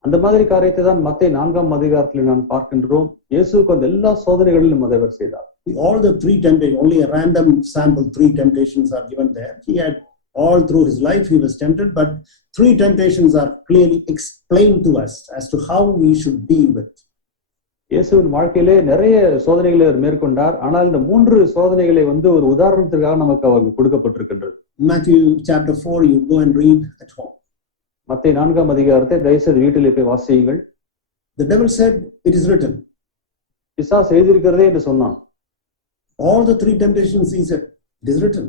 அந்த மாதிரி காரியத்தை தான் மத்தேயு 4ஆம் அதிகாரத்தில் நாம் பார்க்கின்றோம். இயேசுவுக்கு அந்த எல்லா சோதனைகளிலும் அவர் செய்தார். All the three temptations, only a random sample, 3 temptations are given there. He had all through his life he was tempted, but 3 temptations are clearly explained to us as to how we should deal with. இயேசுவின் வாழ்க்கையிலே நிறைய சோதனைகளை அவர் மேற்கொண்டார். ஆனால் இந்த 3 சோதனைகளை வந்து ஒரு உதாரணத்திற்காக நமக்கு அவருக்கு கொடுக்கப்பட்டிருக்கின்றது. Matthew chapter 4 you go and read at home. மத்தேயு 4ஆம் அதிகாரத்தை தயவுசெய்து வீட்டிலே போய் வாசியுங்கள். The devil said, it is written. பிசாசு எழுதியிருக்கிறதே என்று சொன்னான். All the 3 temptations he said, it is written.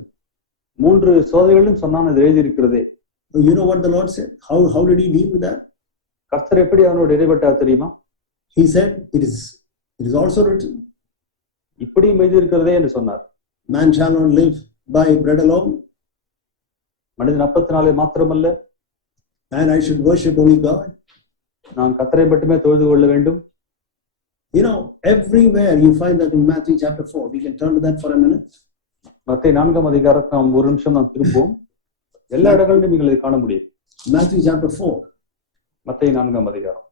3 சோதனைகளிலும் சொன்னான், அது எழுதியிருக்கிறதே. You know what the Lord said? How did he deal with that? கர்த்தர் எப்படி அவனோடு இடைப்பட்டார் தெரியுமா? He said, it is also written. இப்படியும் எழுதியிருக்கிறதே என்று சொன்னார். Man shall not live by bread alone. மனிதன் அப்பத்தினாலே மாத்திரமல்ல, and I should worship only God. நான் கர்த்தரை மட்டுமே தொழுது கொள்ள வேண்டும். You know, everywhere you find that in Matthew chapter 4. We can turn to that for a minute. மத்தேயு 4ஆம் அதிகாரத்தை நாம் ஒரு நிமிஷம் நாம் திரும்புவோம். எல்லா இடங்களிலும் நீங்கள் இதை காண முடியும். Matthew chapter 4. மத்தேயு 4ஆம் அதிகாரம்.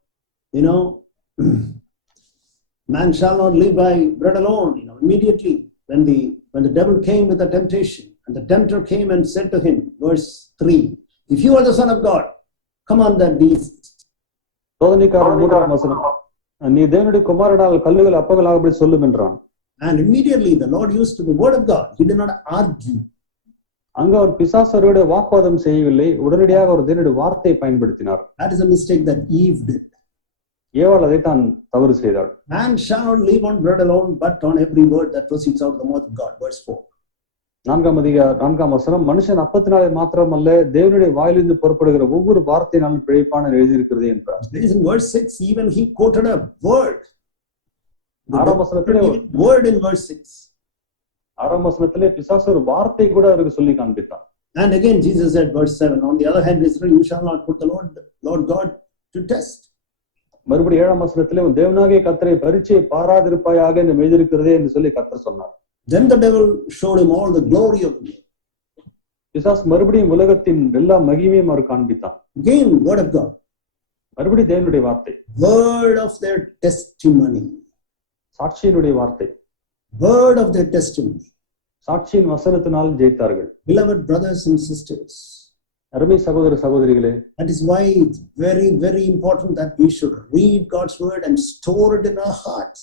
You know, man shall not live by bread alone. You know, immediately when the devil came with the temptation, and the tempter came and said to him, verse 3, if you are the Son of God, come on that these. சோதனைக்காரன் 3ஆம் வசனம், நீ தேவனுடைய குமாரனால் கல்லுகள் அப்பங்களாக அப்படி சொல்லும் என்றான். And immediately the Lord used the word of God. He did not argue. அங்க அவர் பிசாசரோட வாக்குவாதம் செய்யவில்லை, உடனடியாக அவர் தேவனுடைய வார்த்தையை பயன்படுத்தினார். That is a mistake that Eve did. ஏவாள் அதை தான் தவறு செய்தாள். Man shall not live on bread alone, but on every word that proceeds out of the mouth of God. Verse 4. 4ஆம் வசனம், மனுஷன் அப்பத்தினாலே மாத்திரமல்ல தேவனுடைய வாயிலிருந்து புறப்படுகிற ஒவ்வொரு வார்த்தையினாலும் பிழைப்பான எழுதியிருக்கிறது என்றார். In verse 6, even he quoted a word. 6ஆம் வசனத்திலே word in verse 6. 6ஆம் வசனத்திலே பிசாசு ஒரு வார்த்தை கூட அவருக்கு சொல்லி காண்பித்தான். And again Jesus said, verse 7, on the other hand, Israel, you shall not put the Lord God to test. மறுபடியும் 7ஆம் வசனத்திலே உன் தேவனாகிய கர்த்தரை பரீட்சை பாராதிருப்பாயாக என்று எழுதியிருக்கிறதே என்று சொல்லி கர்த்தர் சொன்னார். Then the devil showed him all the glory of the world. பிசாசு மறுபடியும் உலகத்தின் எல்லா மகிமையும் அவர் காண்பித்தான். Again, word of God. மறுபடியும் தேவனுடைய வார்த்தை. Word of their testimony. சாட்சியினுடைய வார்த்தை. Word of their testimony. சாட்சியின் வசனத்தினால் ஜெயித்தார்கள். Beloved brothers and sisters. அருமை சகோதர சகோதரிகளே, that is why it's very, very important that we should read God's word and store it in our hearts.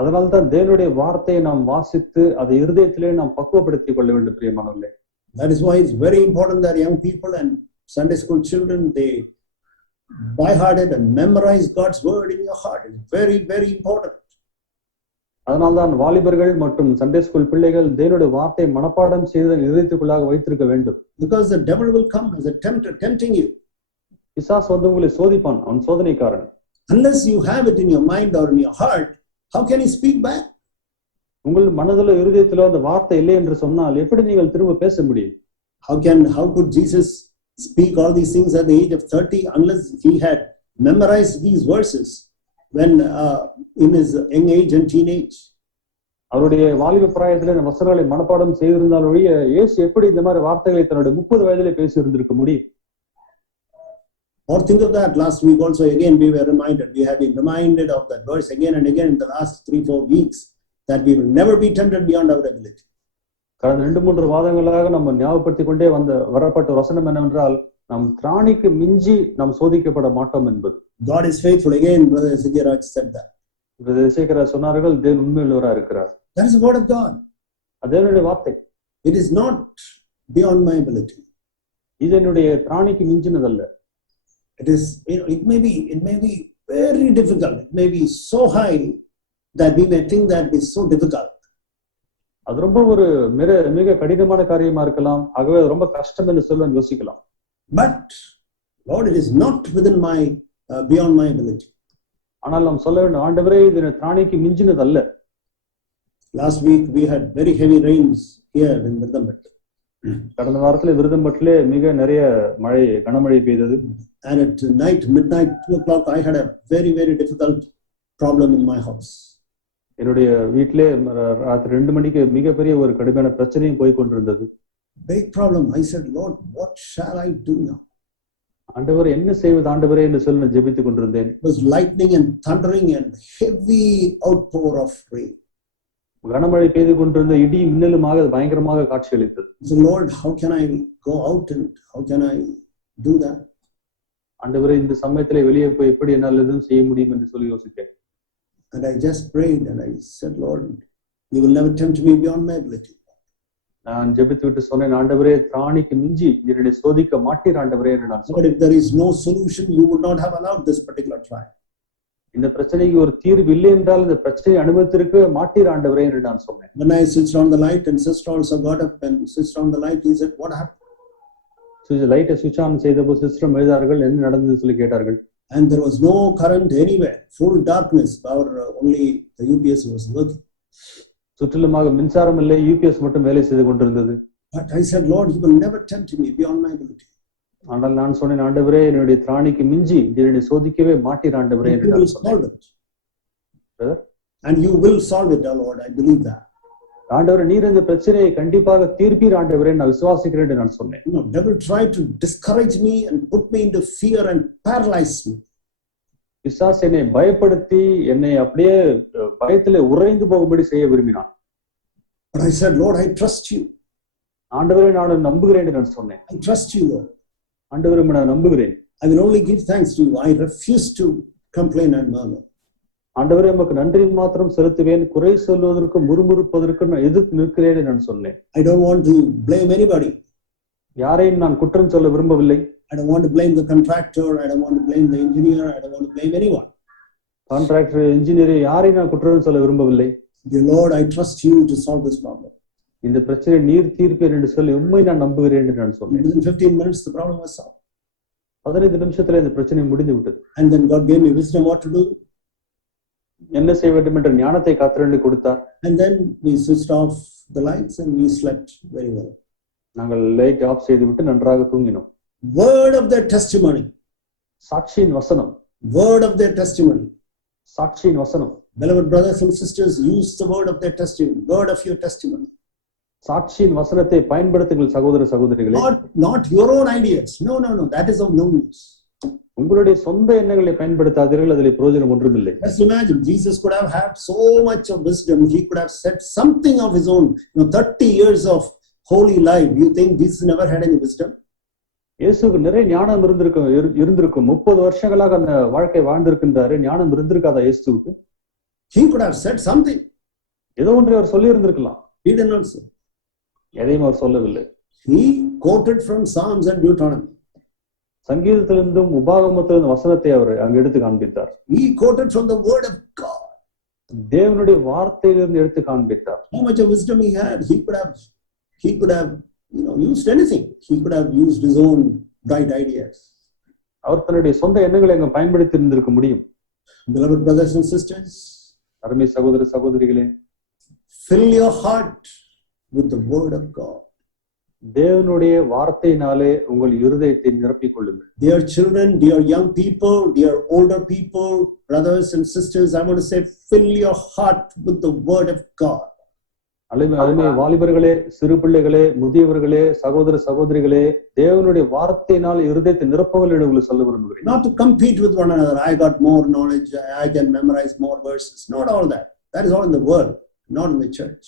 அதனால்தான் தேவனுடைய வார்த்தையை நாம் வாசித்து அதை இருதயத்திலே நாம் பக்குவப்படுத்திக் கொள்ள வேண்டும் பிரியமானவர்களே. That is why it's very important that young people and Sunday school children, they by heart it and memorize God's word in your heart. It's very, very important. அதனால்தான் வாலிபர்கள் மற்றும் சண்டே ஸ்கூல் பிள்ளைகள் தேவனுடைய வார்த்தையை மனப்பாடம் செய்து இதயத்துக்குள்ளாக வைத்திருக்க வேண்டும். Because the devil will come as a tempter tempting you. பிசாசு வந்து உங்களை சோதிப்பான், அவன் சோதனைக்காரன். Unless you have it in your mind or in your heart, how can he speak back? உங்கள் மனதிலோ இருதயத்திலோ அந்த வார்த்தை இல்லை என்று சொன்னால் எப்படி நீங்கள் திரும்ப பேச முடியும்? How could Jesus speak all these things at the age of 30 unless he had memorized these verses when in his young age and teenage? அவருடைய வாலிப பிராயத்திலே இந்த வசனங்களை மனப்பாடம் செய்திருந்தால் ஒழிய இயேசு எப்படி இந்த மாதிரி வார்த்தைகளை தன்னுடைய 30 வயதிலே பேசி இருந்திருக்க முடியும்? Or think of that. Last week also again we were reminded, we have been reminded of that verse again and again in the last 3-4 weeks, that we will never be tempted beyond our ability. கடந்த 2-3 வாதங்களாக நம்ம ஞாபகப்படுத்திக் கொண்டே வரப்பட்ட வசனம் என்னவென்றால், நம் திராணிக்கு மிஞ்சி நாம் சோதிக்கப்பட மாட்டோம் என்பது. God is faithful. Again, Brother Sigiraj said that. இசைக்கேயர் சொன்னார்கள், தேவன் உண்மையுள்ளவராக இருக்கிறார். That is the word of God. அது தேவனுடைய வார்த்தை. It is not beyond my ability. இது என்னுடைய திராணிக்கு மிஞ்சினதல்ல. It is, it may be very difficult. It may be so high that we may think that it is so difficult. அது ரொம்ப ஒரு மிக கடினமான காரியமா இருக்கலாம். ஆகவே அது ரொம்ப கஷ்டம் என்று சொல்ல யோசிக்கலாம். But Lord, it is not within my beyond my ability. ஆனால் நாம் சொல்ல வேண்டும், ஆண்டவரே இது என் திராணிக்கு மிஞ்சினதல்ல. Last week we had very heavy rains here in Virdambat. கடந்த வாரத்துல விருதம்பட்டிலே மிக நிறைய கனமழை பெய்தது. And at midnight 2 o'clock I had a very difficult problem in my house. என்னுடைய வீட்டிலே ராத்திரி 2 மணிக்கு மிகப்பெரிய ஒரு கடுமையான பிரச்சனையும் போய் கொண்டிருந்தது. Big problem. I said, Lord, what shall I do now? ஆண்டவரே என்ன செய்வது ஆண்டவரே என்று சொல்லி நான் ஜெபித்துக் கொண்டிருந்தேன். It was lightning and thundering and heavy outpour of rain. கனமழை பெய்து கொண்டிருந்த இடி மின்னலுமாக பயங்கரமாக காட்சியளித்தது. So Lord, how can I go out and how can I do that? ஆண்டவரே இந்த சமயத்திலே வெளியே போய் எப்படி என்னால் எதுவும் செய்ய முடியும் என்று சொல்லி யோசித்தேன். And I just prayed and I said, Lord, you will never tempt me beyond my ability. நான் ஜெபித்து விட்டு சொன்னேன், ஆண்டவரே திராணிக்கு மிஞ்சி என்னை சோதிக்க மாட்டீர் ஆண்டவரே என்று நான் சொன்னேன். But if there is no solution, you would not have allowed this particular trial. இந்த பிரச்சனைக்கு ஒரு தீர்வு இல்லை என்றால் இந்த பிரச்சனையை அனுமதித்திருக்க மாட்டீர் ஆண்டவரே என்று நான் சொன்னேன். When I switched on the light and sister also got up and switched on the light, he said, what happened? லைட்டை சுவிட்ச் ஆன் செய்தபோது சிஸ்டர் எழுதார்கள், என்ன நடந்தது சொல்லி கேட்டார்கள். And there was no current anywhere, full darkness. Only the UPS was working. சுற்றிலுமாக மின்சாரம் இல்லை, யூபிஎஸ் மட்டும் வேலை செய்து கொண்டிருந்தது. But I said, Lord, you will never tempt me beyond my ability. ஆனால் நான் சொன்னேன், ஆண்டவரே என்னுடைய திராணிக்கு மிஞ்சி என்னை சோதிக்கவே மாட்டீர் ஆண்டவரே என்று நான் சொன்னேன். And you will solve it, Lord. I believe that. ஆண்டவரே நீர் இந்த பிரச்சனையை கண்டிப்பாக தீர்ப்பீர் ஆண்டவரே நான் விசுவாசிக்கிறேன் என்று நான் சொன்னேன். No, devil tried to discourage me and put me into fear and paralyze me. பிசாசு என்னை பயப்படுத்தி என்னை அப்படியே பயத்திலே உறைந்து போகும்படி செய்ய விரும்பினான். But I said, Lord, I trust you. ஆண்டவரே நான் நம்புகிறேன் என்று நான் சொன்னேன். I trust you, Lord. ஆண்டவரே நான் நம்புகிறேன். I will only give thanks to you. I refuse to complain and murmur. ஆண்டவரே உமக்கு நன்றி மாத்திரம் செலுத்துவேன், குறை சொல்வதற்கு முறுமுறுப்பதற்கு நான் எதிர்த்து நிற்கிறேன் நான் சொன்னேன். I don't want to blame anybody. யாரையும் நான் குற்றம் சொல்ல விரும்பவில்லை. I don't want to blame the contractor. I don't want to blame the engineer. I don't want to blame anyone. Contractor, engineer யாரையும் நான் குற்றம் சொல்ல விரும்பவில்லை. Dear Lord, I trust you to solve this problem. இந்த பிரச்சனை நீர் தீர்ப்பீர் என்று சொல்லி உண்மை நான் நம்புகிறேன் என்று நான் சொன்னேன். Within 15 minutes the problem was solved. 15 நிமிஷத்துல இந்த பிரச்சனை முடிந்து விட்டது. And then God gave me wisdom what to do. என்ன செய்ய வேண்டும் என்ற ஞானத்தை கர்த்தர் கொடுத்தார். And then we switched off the lights and we slept very well. நாங்கள் லைட் ஆஃப் செய்து விட்டு நன்றாக தூங்கினோம். Word of their testimony. சாட்சியின் வசனம். Word of their testimony. சாட்சியின் வசனம். Beloved brothers and sisters, use the word of their testimony. Word of your testimony. சாட்சியின் வசனத்தை பயன்படுத்துங்கள் சகோதர சகோதரிகளே. Not your own ideas. No. That is of no use. உங்களுடைய சொந்த எண்ணங்களை பயன்படுத்தாதீர்கள், அதில் பிரயோஜனம் ஒன்றுமில்லை. Just imagine, Jesus could have had so much of wisdom. He could have said something of his own. 30 years of holy life. You think Jesus never had any wisdom? இயேசுவுக்கு நிறைய ஞானம் இருந்திருக்கும். 30 வருஷங்களாக அந்த வாழ்க்கை வாழ்ந்திருக்கின்றாரு. ஞானம் இருந்திருக்காதா இயேசுவுக்கு? He could have said something. ஏதோ ஒன்றை அவர் சொல்லி இருந்திருக்கலாம். He did not say. எதையும் அவர் சொல்லவில்லை. He quoted from Psalms and Deuteronomy. சங்கீதத்திலிருந்தும் உபாகமத்திலிருந்தும் வசனத்தை அவர் அங்கு எடுத்து காண்பித்தார். He quoted from the word of God. தேவனுடைய வார்த்தையிலிருந்து எடுத்து காண்பித்தார். How much of wisdom he had? He could have used anything. He could have used his own bright ideas. அவர் தன்னுடைய சொந்த எண்ணங்களை அங்க பயன்படுத்தி இருந்திருக்க முடியும். Beloved brothers and sisters, அருமை சகோதர சகோதரிகளே, fill your heart with the word of God. தேவனுடைய வார்த்தையினாலே உங்கள் இருதயத்தை நிரப்பிக் கொள்ளுங்கள். Dear children, dear young people, dear older people, brothers and sisters, I want to say, fill your heart with the word of God. அருமை வாலிபர்களே, சிறு பிள்ளைகளே, முதியவர்களே, சகோதர சகோதரிகளே, தேவனுடைய வார்த்தையினால் இருதயத்தை நிரப்புங்கள் என்று உங்களுக்கு சொல்ல விரும்புகிறேன். Not to compete with one another. I got more knowledge. I can memorize more verses. Not all that. That is all in the world, not in the church.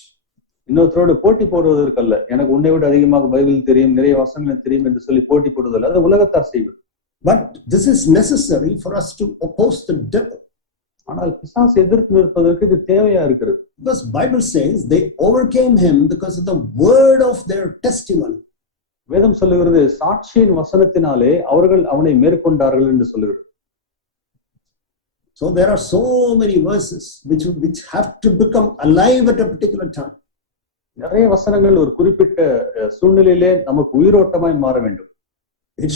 இன்னொருத்தரோட போட்டி போடுவதற்கல்ல. எனக்கு உன்னை விட அதிகமாக பைபிள் தெரியும், நிறைய வசனங்கள் தெரியும் என்று சொல்லி போட்டி போடுவதில்லை. அது உலகத்தார் செய்வது. But this is necessary for us to oppose the devil. ஆனால் பிசாசு எதிர்த்து நிற்பதற்கு இது தேவையா இருக்கிறது. Because Bible says they overcame him because of the word of their testimony. வேதம் சொல்லுகிறது சாட்சியின் வசனத்தினாலே அவர்கள் அவனை மேற்கொண்டார்கள் என்று சொல்லுகிறது. So there are so many verses which have to become alive at a particular time. நிறைய வசனங்கள் ஒரு குறிப்பிட்ட சூழ்நிலையிலே நமக்கு உயிரோட்டமாய் மாற வேண்டும். It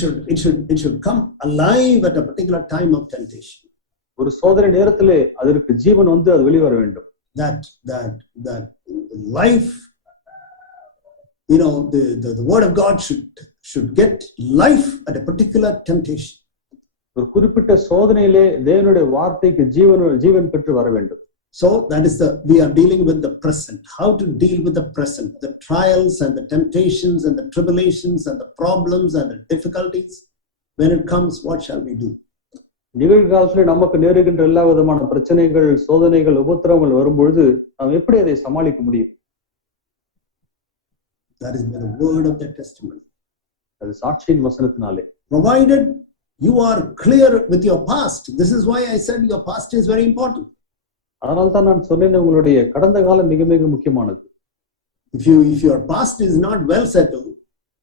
should come alive at a particular time of temptation. ஒரு சோதனை நேரத்திலே அதற்கு ஜீவன் வந்து அது வெளிவர வேண்டும். That life, the word of God should get life at a particular temptation. ஒரு குறிப்பிட்ட சோதனையிலே தேவனுடைய வார்த்தைக்கு ஜீவன் பெற்று வர வேண்டும். So that is we are dealing with the present. How to deal with the present, the trials and the temptations and the tribulations and the problems and the difficulties. When it comes, what shall we do? நிகழ்காலத்தில் நமக்கு நேருகின்ற எல்லா விதமான பிரச்சனைகள், சோதனைகள், உபத்திரவங்கள் வரும்பொழுது நாம் எப்படி அதை சமாளிக்க முடியும்? That is by the word of their testimony. அது சாட்சியின் வசனத்தினாலே. Provided you are clear with your past. This is why I said your past is very important. அதனால்தான் நான் சொன்னேன் உங்களுடைய கடந்த காலம் மிக மிக முக்கியமானது. If your past is not well settled,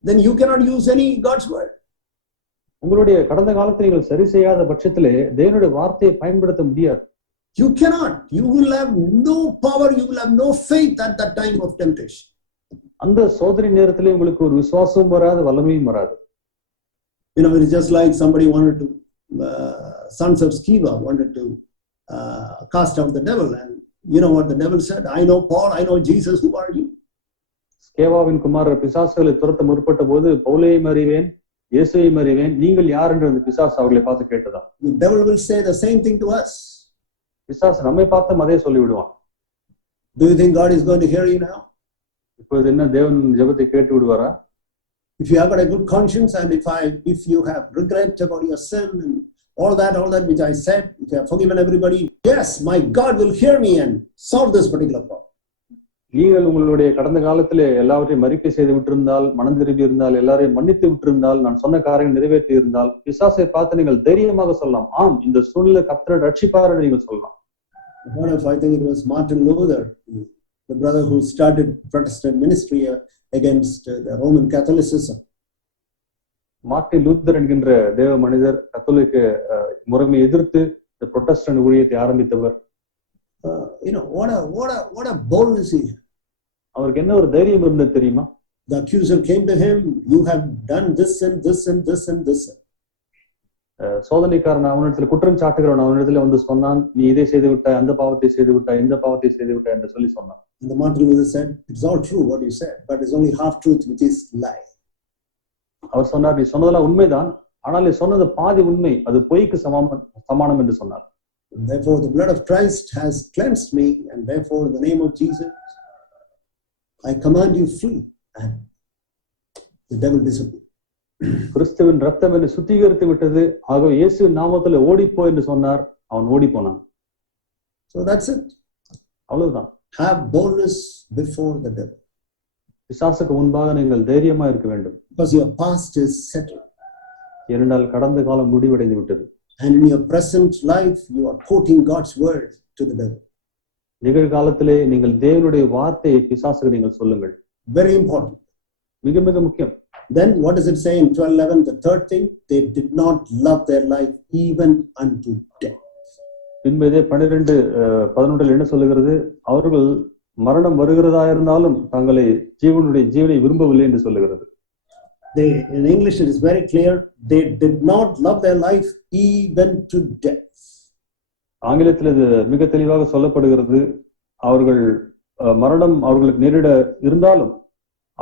then you cannot use any God's word. உங்களுடைய கடந்த காலத்தை நீங்கள் சரி செய்யாத பட்சத்திலே தேவனுடைய வார்த்தையை பயன்படுத்த முடியாது. You cannot. You will have no power, you will have no faith at that time of temptation. அந்த சோதனை நேரத்திலே உங்களுக்கு ஒரு விசுவாசமும் வராது, வல்லமையும் வராது. It's just like somebody wanted to, sons of Sceva wanted to cast out the devil, and you know what the devil said? I know Paul, I know Jesus, who are you? ஸ்கேவாவின் குமாரர் பிசாசுகளை துரத்த முற்பட்ட போது பவுலையும் அறிவேன், இயேசுவையும் அறிவேன், நீங்கள் யார் என்று அந்த பிசாசு அவர்களை பார்த்து கேட்டதா? The devil will say the same thing to us. பிசாசு நம்மை பார்த்து அதே சொல்லி விடுவான். Do you think God is going to hear you now? இப்போது என்ன தேவன் ஜெபத்தை கேட்டு விடுவாரா? If you have got a good conscience, and if you have regret about your sin and all that which I said, if you have forgiven everybody, yes, my God will hear me and solve this particular problem. நீங்கள் உங்களுடைய கடந்த காலத்திலே எல்லாவற்றையும் மறிக்கை செய்து விட்டிருந்தால், மனம் திரும்பி இருந்தால், எல்லாரையும் மன்னித்து விட்டிருந்தால், நான் சொன்ன காரியம் நிறைவேற்றி இருந்தால், பிசாசை பார்த்து நீங்கள் தைரியமாக சொல்லலாம், ஆம் இந்த சூழ்நிலை கர்த்தர் ரட்சிப்பார் என்று நீங்கள் சொல்லலாம். What if I think it was Martin Luther, the brother who started Protestant ministry against the Roman Catholicism. Martin Luther என்கின்ற தேவ மனிதர் கத்தோலிக்க முறைமை எதிர்த்து இந்த புரொட்டஸ்டன்ட் ஊழியத்தை ஆரம்பித்தவர். What a boldness he had. அவருக்கு என்ன ஒரு தைரியம் இருந்தது தெரியுமா? The accuser came to him, you have done this and this and this and this. சோதனைக்காரன் அவனிடத்துல குற்றம் சாட்டுகிறவன் அவனிடத்துல வந்து சொன்னான், நீ இதை செய்து விட்டாய், அந்த பாவத்தை செய்து விட்டாய், இந்த பாவத்தை செய்து விட்டாய் என்று சொல்லி சொன்னான். And the Martin Luther said, it's all true what you said, but it's only half truth, which is lie. அவர் சொன்னார், நீ சொன்னதெல்லாம் உண்மைதான், ஆனால் நீ சொன்னது பாதி உண்மை, அது பொய்க்கு சமானம் என்று சொன்னார். Therefore the blood of Christ has cleansed me, and therefore in the name of Jesus I command you flee, and the devil disappeared. கிறிஸ்துவின் ரத்தம் என்னை சுத்திகரித்து விட்டது, ஆகவே இயேசுவின் நாமத்தில் ஓடிப்போ என்று சொன்னார், அவன் ஓடி போனான். So that's it. அவ்வளவுதான். Have boldness before the devil. பிசாசுக்கு முன்பாக நீங்கள் தைரியமா இருக்க வேண்டும். Because your past is settled. ஏனென்றால் கடந்த காலம் முடிவடைந்து விட்டது. And in your present life you are quoting God's word to the devil. நிகழ்காலத்திலே நீங்கள் தேவனுடைய வார்த்தையை பிசாசுக்கு நீங்கள் சொல்லுங்கள். Very important. மிக மிக முக்கியம். Then what does it say in 12:11? The third thing, they did not love their life even unto death. பின்பதே 12:11 என்ன சொல்லுகிறது? அவர்கள் மரணம் வருகிறதா இருந்தாலும் தங்களை ஜீவனை விரும்பவில்லை என்று சொல்லுகிறது. In English it is very clear, they did not love their life even to death. ஆங்கிலத்தில் இது மிக தெளிவாக சொல்லப்படுகிறது, அவர்கள் மரணம் அவர்களுக்கு நேரிட இருந்தாலும்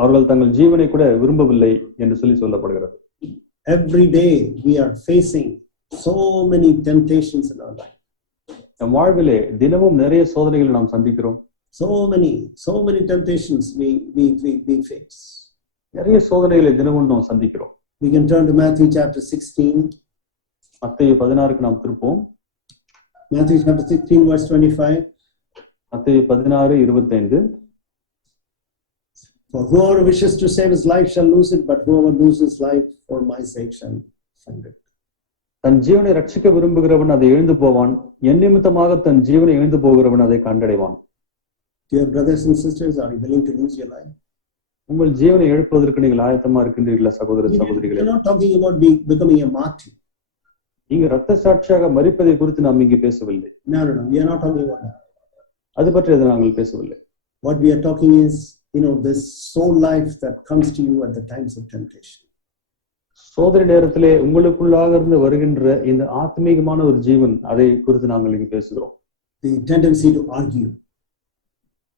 அவர்கள் தங்கள் ஜீவனை கூட விரும்பவில்லை என்று சொல்லப்படுகிறது. Every day we are facing so many temptations in our life. நம் வாழ்விலே தினமும் நிறைய சோதனைகளை நாம் சந்திக்கிறோம். So many temptations we face. நிறைய சோதனைகளை தினமும் நாம் சந்திக்கிறோம். We can turn to Matthew chapter 16. மத்தேயு 16க்கு நாம் திருப்போம். Matthew chapter 16 verse 25. மத்தேயு 16:25. For whoever wishes to save his life shall lose it, but whoever loses life for my sake shall find it. தன் ஜீவனை ரட்சிக்க விரும்புகிறவன் அதை இழந்து போவான், என் நிமித்தமாக தன் ஜீவனை இழந்து போகிறவன் அதை கண்டடைவான். Dear brothers and sisters, are you willing to lose your life? உங்கள் ஜீவனை இழப்பதற்கு நீங்கள் ஆயத்தமா இருக்கின்றீர்களா சகோதர சகோதரிகளே? We're not talking about becoming a martyr. இங்க ரத்த சாட்சியாக மரிப்பதை குறித்து நாம் இங்கு பேசவில்லை. No, we are not talking about that. அது பற்றி நாங்கள் பேசவில்லை. What we are talking is, this soul life that comes to you at the times of temptation. சோதனை நேரத்திலே உங்களுக்குள்ளாக இருந்து வருகின்ற இந்த ஆத்மீகமான ஒரு ஜீவன், அதை குறித்து நாங்கள் இங்கு பேசுகிறோம். The tendency to argue.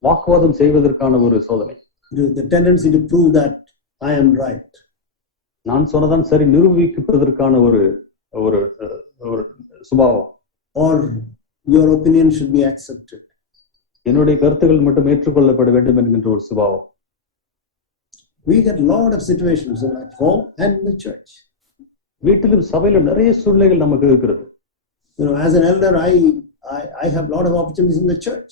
வாக்குவாதம் செய்வதற்கான ஒரு சோதனை. The tendency to prove that I am right. நான் சொன்னதான் சரி நிரூபிப்பதற்கான ஒரு ஒரு ஒரு சுபாவம். Or your opinion should be accepted. என்னுடைய கருத்துக்கள் மட்டும் ஏற்றுக்கொள்ளப்பட வேண்டும் என்கின்ற ஒரு சுபாவம். We get a lot of situations at home and in the church. வீட்டிலும் சபையிலும் நிறைய சூழ்நிலைகள் நமக்கு இருக்கிறது. As an elder, I have a lot of opportunities in the church.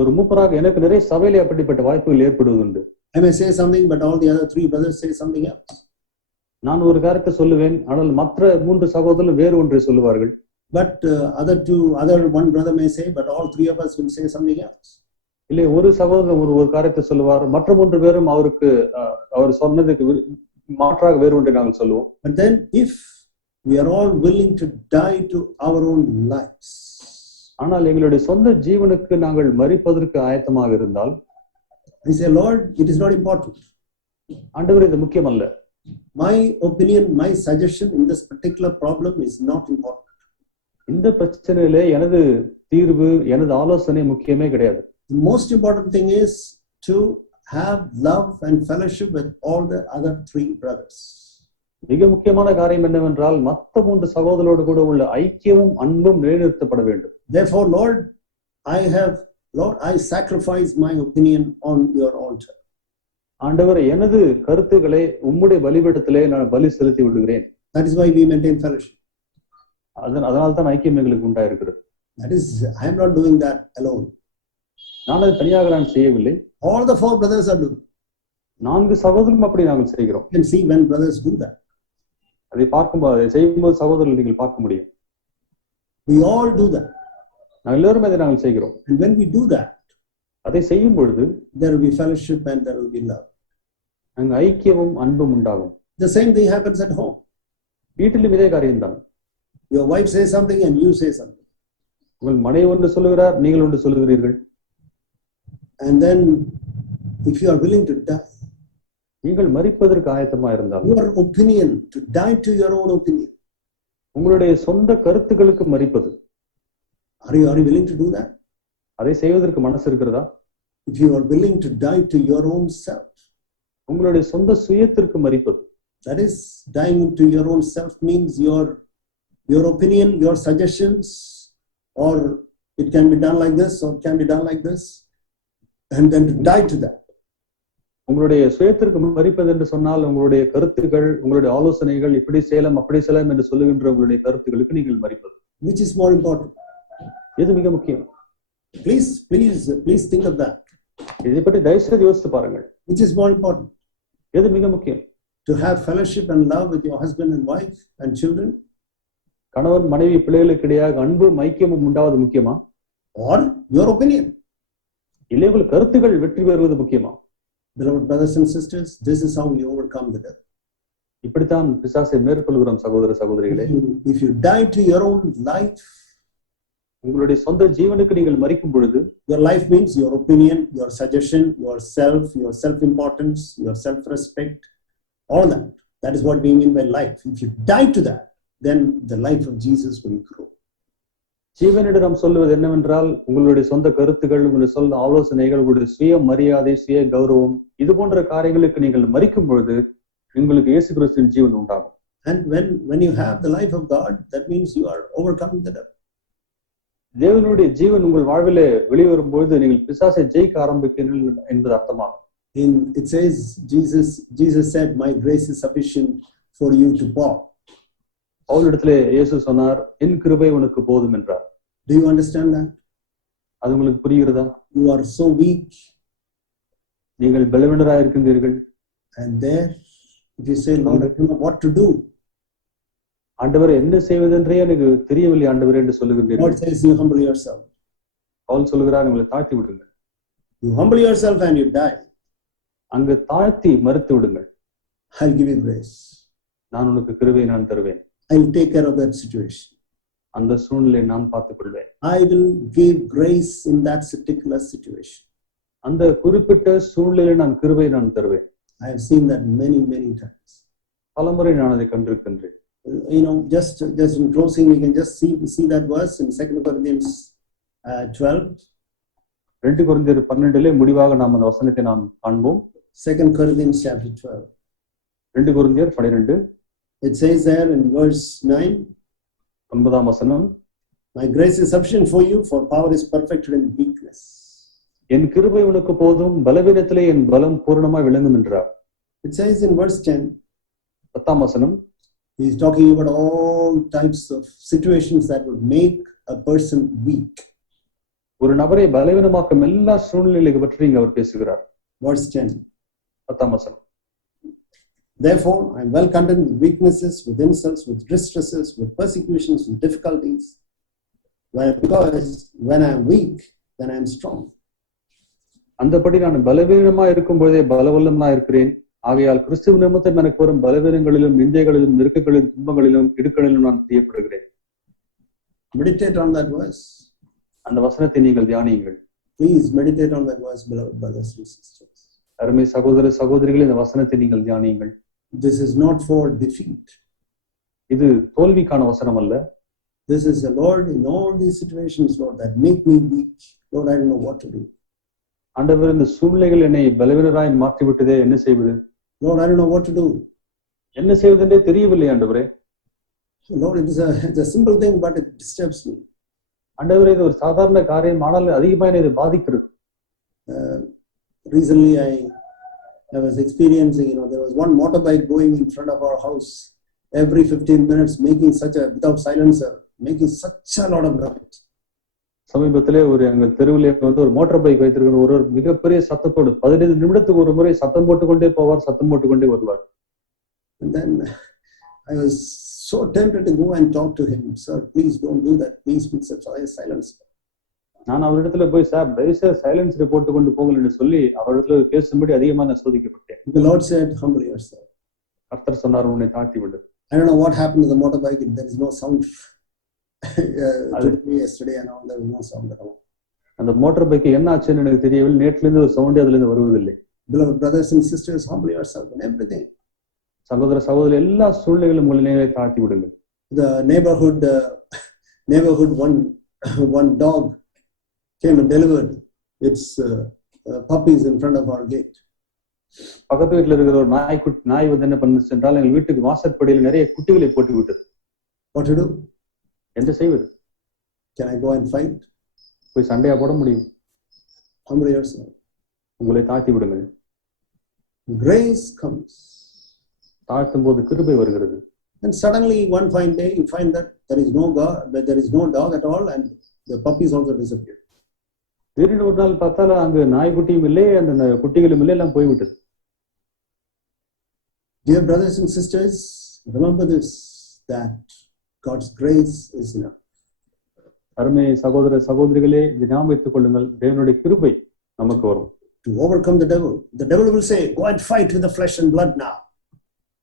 ஒரு மூப்பராக எனக்கு நிறைய சபையிலே அப்படிப்பட்ட வாய்ப்புகள் ஏற்படுவதுண்டு. I may say something, but all the other 3 brothers say something else. நான் ஒரு காரியத்தை சொல்லுவேன், ஆனால் மற்ற 3 சகோதரர்கள் வேறு ஒன்றை சொல்லுவார்கள். But other one brother may say, but all 3 of us will say something else. இல்லை, ஒரு சகோதரர் ஒரு காரியத்தை சொல்லுவார், மற்ற 3 பேரும் அவருக்கு அவர் சொன்னதுக்கு மாற்றாக வேறு ஒன்றை நாங்கள் சொல்லுவோம். But then if we are all willing to die to our own lives, ஆனால் எங்களுடைய சொந்த ஜீவனுக்கு நாங்கள் மரிப்பதற்கு ஆயத்தமாக இருந்தால், I say, Lord, it is not important. ஆண்டவரே, இது முக்கியமல்ல. My opinion, my suggestion in this particular problem is not important. இந்த பிரச்சனையிலே எனது தீர்வு, எனது ஆலோசனை முக்கியமே கிடையாது. The most important thing is to have love and fellowship with all the other 3 brothers. மிக முக்கியமான காரியம் என்னவென்றால் மற்ற 3 சகோதரரோடு கூட உள்ள ஐக்கியமும் அன்பும் நிலைநிறுத்தப்பட வேண்டும். Therefore, Lord, I sacrifice my opinion on your altar. ஆண்டவரே, எனது கருத்துக்களை உம்முடைய பலிபீடத்திலே நான் பலி செலுத்தி விடுகிறேன். That is why we maintain fellowship. அதனால தான் ஐக்கியம் எங்களுக்கு உண்டாயிருக்கிறது. That is, I am not doing that alone. நான் அதை தனியாக நான் செய்யவில்லை. All the 4 brothers are doing. 4 சகோதரரும் அப்படி நாங்கள் செய்கிறோம். You can see when brothers do that. அதை பார்க்கும்போது, அதை செய்யும்போது சகோதரர்கள் நீங்கள் பார்க்க முடியும். We all do that. நாங்கள் எல்லாரும் அதை நாங்கள் செய்கிறோம். And when we do that, அதை செய்யும் பொழுது there will be fellowship and there will be love. அங்கு ஐக்கியமும் அன்பும் உண்டாகும். The same thing happens at home. வீட்டிலும் இதே காரியம்தான். Your wife says something and you say something. உங்கள் மனைவி ஒன்று சொல்லுகிறார், நீங்கள் ஒன்று சொல்லுகிறீர்கள். And then if you are willing to die, நீங்கள் மரிப்பதற்கு ஆயத்தமா இருந்தால், your opinion, to die to your own opinion, உங்களுடைய சொந்த கருத்துக்களுக்கு மரிப்பது, are you willing to do that? அதை செய்வதற்கு மனசு இருக்கிறதா? If you are willing to die to your own self, உங்களுடைய சொந்த சுயத்திற்கு மரிப்பது, that is, dying to your own self means your opinion, your suggestions, or it can be done like this or it can be done like this, and then to die to that. உங்களுடைய சுயத்திற்கு மரிப்பது என்று சொன்னால் உங்களுடைய கருத்துக்கள், உங்களுடைய ஆலோசனைகள், இப்படி செய்யலாம் அப்படி செய்யலாம் என்று சொல்லுகின்ற உங்களுடைய கருத்துக்களுக்கு நீங்கள் மரிப்பது. Which is more important? எது மிக முக்கியம்? Please think of that. இதை பற்றி தயவுசெய்து யோசித்து பாருங்கள். Which is more important? எது மிக முக்கியம்? To have fellowship and love with your husband and wife and children? கணவன் மனைவி பிள்ளைகளுக்கு இடையாக அன்பும் ஐக்கியமும் உண்டாவது முக்கியமா? Or your opinion? இல்லை, உங்கள் கருத்துக்கள் வெற்றி பெறுவது முக்கியமா? Beloved brothers and sisters, this is how we overcome the devil. இப்படித்தான் பிசாசை மேற்கொள்கிறோம் சகோதர சகோதரிகளே. If you die to your own life, உங்களுடைய சொந்த ஜீவனுக்கு நீங்கள் மரிக்கும் பொழுது, your life means your opinion, your suggestion, your self-importance, your self-respect, all that. That is what we mean by life. If you die to that, then the life of Jesus will grow. ஜீவனிடம் நாம் சொல்லுவது என்னவென்றால், உங்களுடைய சொந்த கருத்துக்கள், உங்களுடைய சொந்த ஆலோசனைகள், உங்களுடைய சுய மரியாதை, சுய கௌரவம், இது போன்ற காரியங்களுக்கு நீங்கள் மரிக்கும் பொழுது உங்களுக்கு இயேசு கிறிஸ்துவின் ஜீவன் உண்டாகும். And when you have the life of God, that means you are overcoming the devil. தேவனுடைய ஜீவன் உங்கள் வாழ்விலே வெளிவரும்போது நீங்கள் பிசாசை ஜெயிக்க ஆரம்பிக்கிறீர்கள் என்பது அர்த்தமாகும். It says, Jesus said, my grace is sufficient for you to Paul. பவுலிடத்திலே இயேசு சொன்னார், என் கிருபை உனக்கு போதும் என்றார். Do you understand that? அது உங்களுக்கு புரிகிறதா? You are so weak. நீங்கள் பலவீனராக இருக்கின்றீர்கள். And there, if you say, Lord, I don't know what to do, ஆண்டவரே என்ன செய்வதென்றே எனக்கு தெரியவில்லை ஆண்டவரே என்று சொல்லுகின்றீர்கள். God says you humble yourself. Pavul சொல்லுகிறார், உங்களை தாழ்த்தி விடுங்கள். You humble yourself and you die. அங்கு தாழ்த்தி மறுத்து விடுங்கள். I'll give you grace. நான் உனக்கு கிருபையை நான் தருவேன். I'll take care of that situation. அந்த சூழ்நிலை நான் பார்த்துக் கொள்வேன். I will give grace in that particular situation. அந்த குறிப்பிட்ட சூழ்நிலையில் நான் கிருபையை நான் தருவேன். I have seen that many times. பலமுறை நான் அதை கண்டிருக்கின்றேன். You know, just in closing, we can just see that verse in 2 Corinthians 12. 2 கொரிந்தியர் 12 முடிவாக நாம் அந்த வசனத்தை நாம் காண்போம். 2 Corinthians chapter 12. 2 கொரிந்தியர் 12. It says there in verse 9, 9ஆம் வசனம், my grace is sufficient for you, for power is perfected in weakness. என் கிருபை உனக்கு போதும், பலவீனத்திலே என் பலம் பூரணமாய் விளங்கும் என்றார். It says in verse 10, 10ஆம் வசனம், he is talking about all types of situations that would make a person weak. ஒரு நபரை பலவீனமாக்கும் எல்லா சூழ்நிலைகளை பற்றி இங்க அவர் பேசுகிறார். Verse 10. 10ஆம் வசனம், Therefore, I am well content with weaknesses, with insults, with distresses, with persecutions, with difficulties. Because when I am weak, then I am strong. அந்தபடி நான் பலவீனமா இருக்கும் பொழுதே பலவல்லனா இருக்கிறேன். ஆகையால் கிறிஸ்துவ நிமித்தம் எனக்கு வரும் பலவீனங்களிலும், நிந்தைகளிலும், நெருக்கங்களிலும், துன்பங்களிலும், இடுக்கணிலும் நான் செய்யப்படுகிறேன். Meditate on that verse. அந்த வசனத்தை நீங்கள் தியானியுங்கள். Please meditate on that verse, beloved brothers and sisters. அருமை சகோதர சகோதரிகளே, இந்த வசனத்தை நீங்கள் தியானியுங்கள். This is not for defeat. இது தோல்விக்கான வசனம் அல்ல. This is the Lord in all these situations, Lord, that make me weak. Lord, I don't know what to do. ஆண்டவர், இந்த சூழ்நிலைகள் என்னை பலவீனராய் மாற்றி விட்டதே, என்ன செய்வது? Lord, I don't know what to do. என்ன செய்வதென்றே தெரியவில்லை ஆண்டவரே. Lord, it's a simple thing, but it disturbs me. ஆண்டவரே, இது ஒரு சாதாரண காரியம், ஆனால் அதிகமாக இது பாதிக்கிறது. Recently, I was experiencing, there was one motorbike going in front of our house every 15 minutes, without silencer, making such a lot of noise. சமீபத்திலே எங்கள் தெருவிலே ஒரு மோட்டார் பைக் வைத்திருக்கிற ஒரு மிகப்பெரிய சத்தத்தோடு 15 நிமிடத்துக்கு ஒரு முறை சத்தம் போட்டுக்கொண்டே போவார், சத்தம் போட்டுக்கொண்டே வருவார். And then I was so tempted to go and talk to him. Sir, please don't do that. Please put such a silencer. நான் அவரிடத்துல போய், சார் தயவுசெய்து சைலன்ஸரை போட்டுக்கொண்டு போங்கள் என்று சொல்லி அவரிடத்துல பேசும்படி அதிகமாக நான் சோதிக்கப்பட்டேன். The Lord said, humble yourself. கர்த்தர் சொன்னார், உன்னை தாழ்த்தி விடு. I don't know what happened to the motorbike. There is no sound. Yesterday and all, there was no sound at all. அந்த மோட்டார் பைக்கு என்ன ஆச்சுன்னு எனக்கு தெரியவில்லை. நேற்றுல இருந்து ஒரு சவுண்டே அதுல இருந்து வருவதில்லை. Beloved brothers and sisters, humble yourself in everything. சகோதர சகோதரி, எல்லா சூழ்நிலைகளும் உங்களை தாழ்த்தி விடுங்கள். The neighborhood one dog came and delivered its puppies in front of our gate. பக்கத்து வீட்டுல இருக்கிற ஒரு நாய் வந்து என்ன பண்ணுச்சு என்றால், எங்கள் வீட்டுக்கு வாசற்படியில் நிறைய குட்டிகளை போட்டு விட்டது. What to do? என்ன செய்வது? Can I go and fight? போய் சண்டையா போட முடியும்? Humble yourself. உங்களை தாழ்த்தி விடுங்கள். Grace comes. தாழ்த்தும் போது கிருபை வருகிறது. And suddenly one fine day you find that there is no God, that there is no dog at all, and the puppies also disappeared. திடீர்னு ஒரு நாள் பார்த்தால அங்கு நாய்க்குட்டியும் இல்லை, அந்த குட்டிகளும் இல்லை, எல்லாம் போய்விட்டது. Dear brothers and sisters, remember this, that God's grace is enough. அருமை சகோதர சகோதரிகளே, இதை ஞாபகம் வைத்துக் கொள்ளுங்கள், தேவனுடைய கிருபை நமக்கு வரும். To overcome the devil will say, go and fight with the flesh and blood now.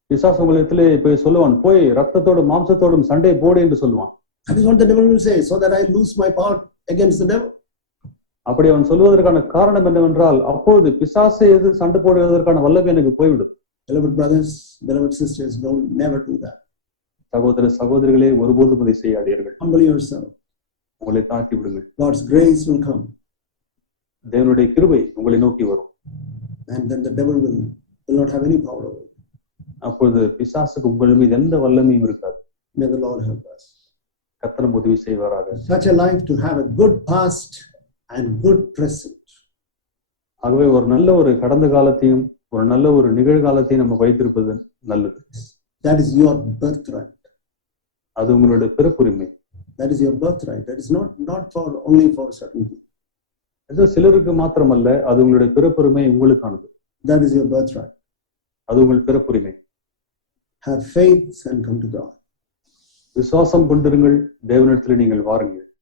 பிசாசு உங்களிடத்திலே போய் சொல்லுவான், போய் ரத்தத்தோடும் மாம்சத்தோடும் சண்டை போடு என்று சொல்லுவான். That is what the devil will say, so that I lose my power against the devil. அப்படி அவன் சொல்வதற்கான காரணம் என்னவென்றால், அப்போது பிசாசை எது சண்டை போடுவதற்கான வல்லமை எனக்கு போய்விடும். Beloved brothers, beloved sisters, never do that. சகோதர சகோதரிகளே, ஒருபோதும் அதை செய்யாதீர்கள். Humble yourself. உங்களை தாழ்த்தி விடுங்கள். God's grace will come. தேவனுடைய கிருபை உங்களை நோக்கி வரும். And then the devil will not have any power over you. அப்பொழுது பிசாசுக்கு உங்கள் மீது எந்த வல்லமையும் இருக்காது. May the Lord help us. கர்த்தர் உதவி செய்வாராக. Such a life to have a good past and good present. ஆகவே ஒரு நல்ல ஒரு கடந்த காலத்தையும் ஒரு நல்ல ஒரு நிகழ்காலத்தையும் நம்ம வைத்திருப்பது நல்லது. That is your birthright. அது உங்களுடைய பிறப்புரிமை. That is your birthright. That is not for only for certain people. அது சிலருக்கு மாத்திரமல்ல, அது உங்களுடைய பிறப்புரிமை, உங்களுக்கானது. That is your birthright. அது உங்கள் பிறப்புரிமை. Have faith and come to God. விசுவாசம் கொண்டிருங்கள், தேவனிடத்தில் நீங்கள் வாருங்கள்.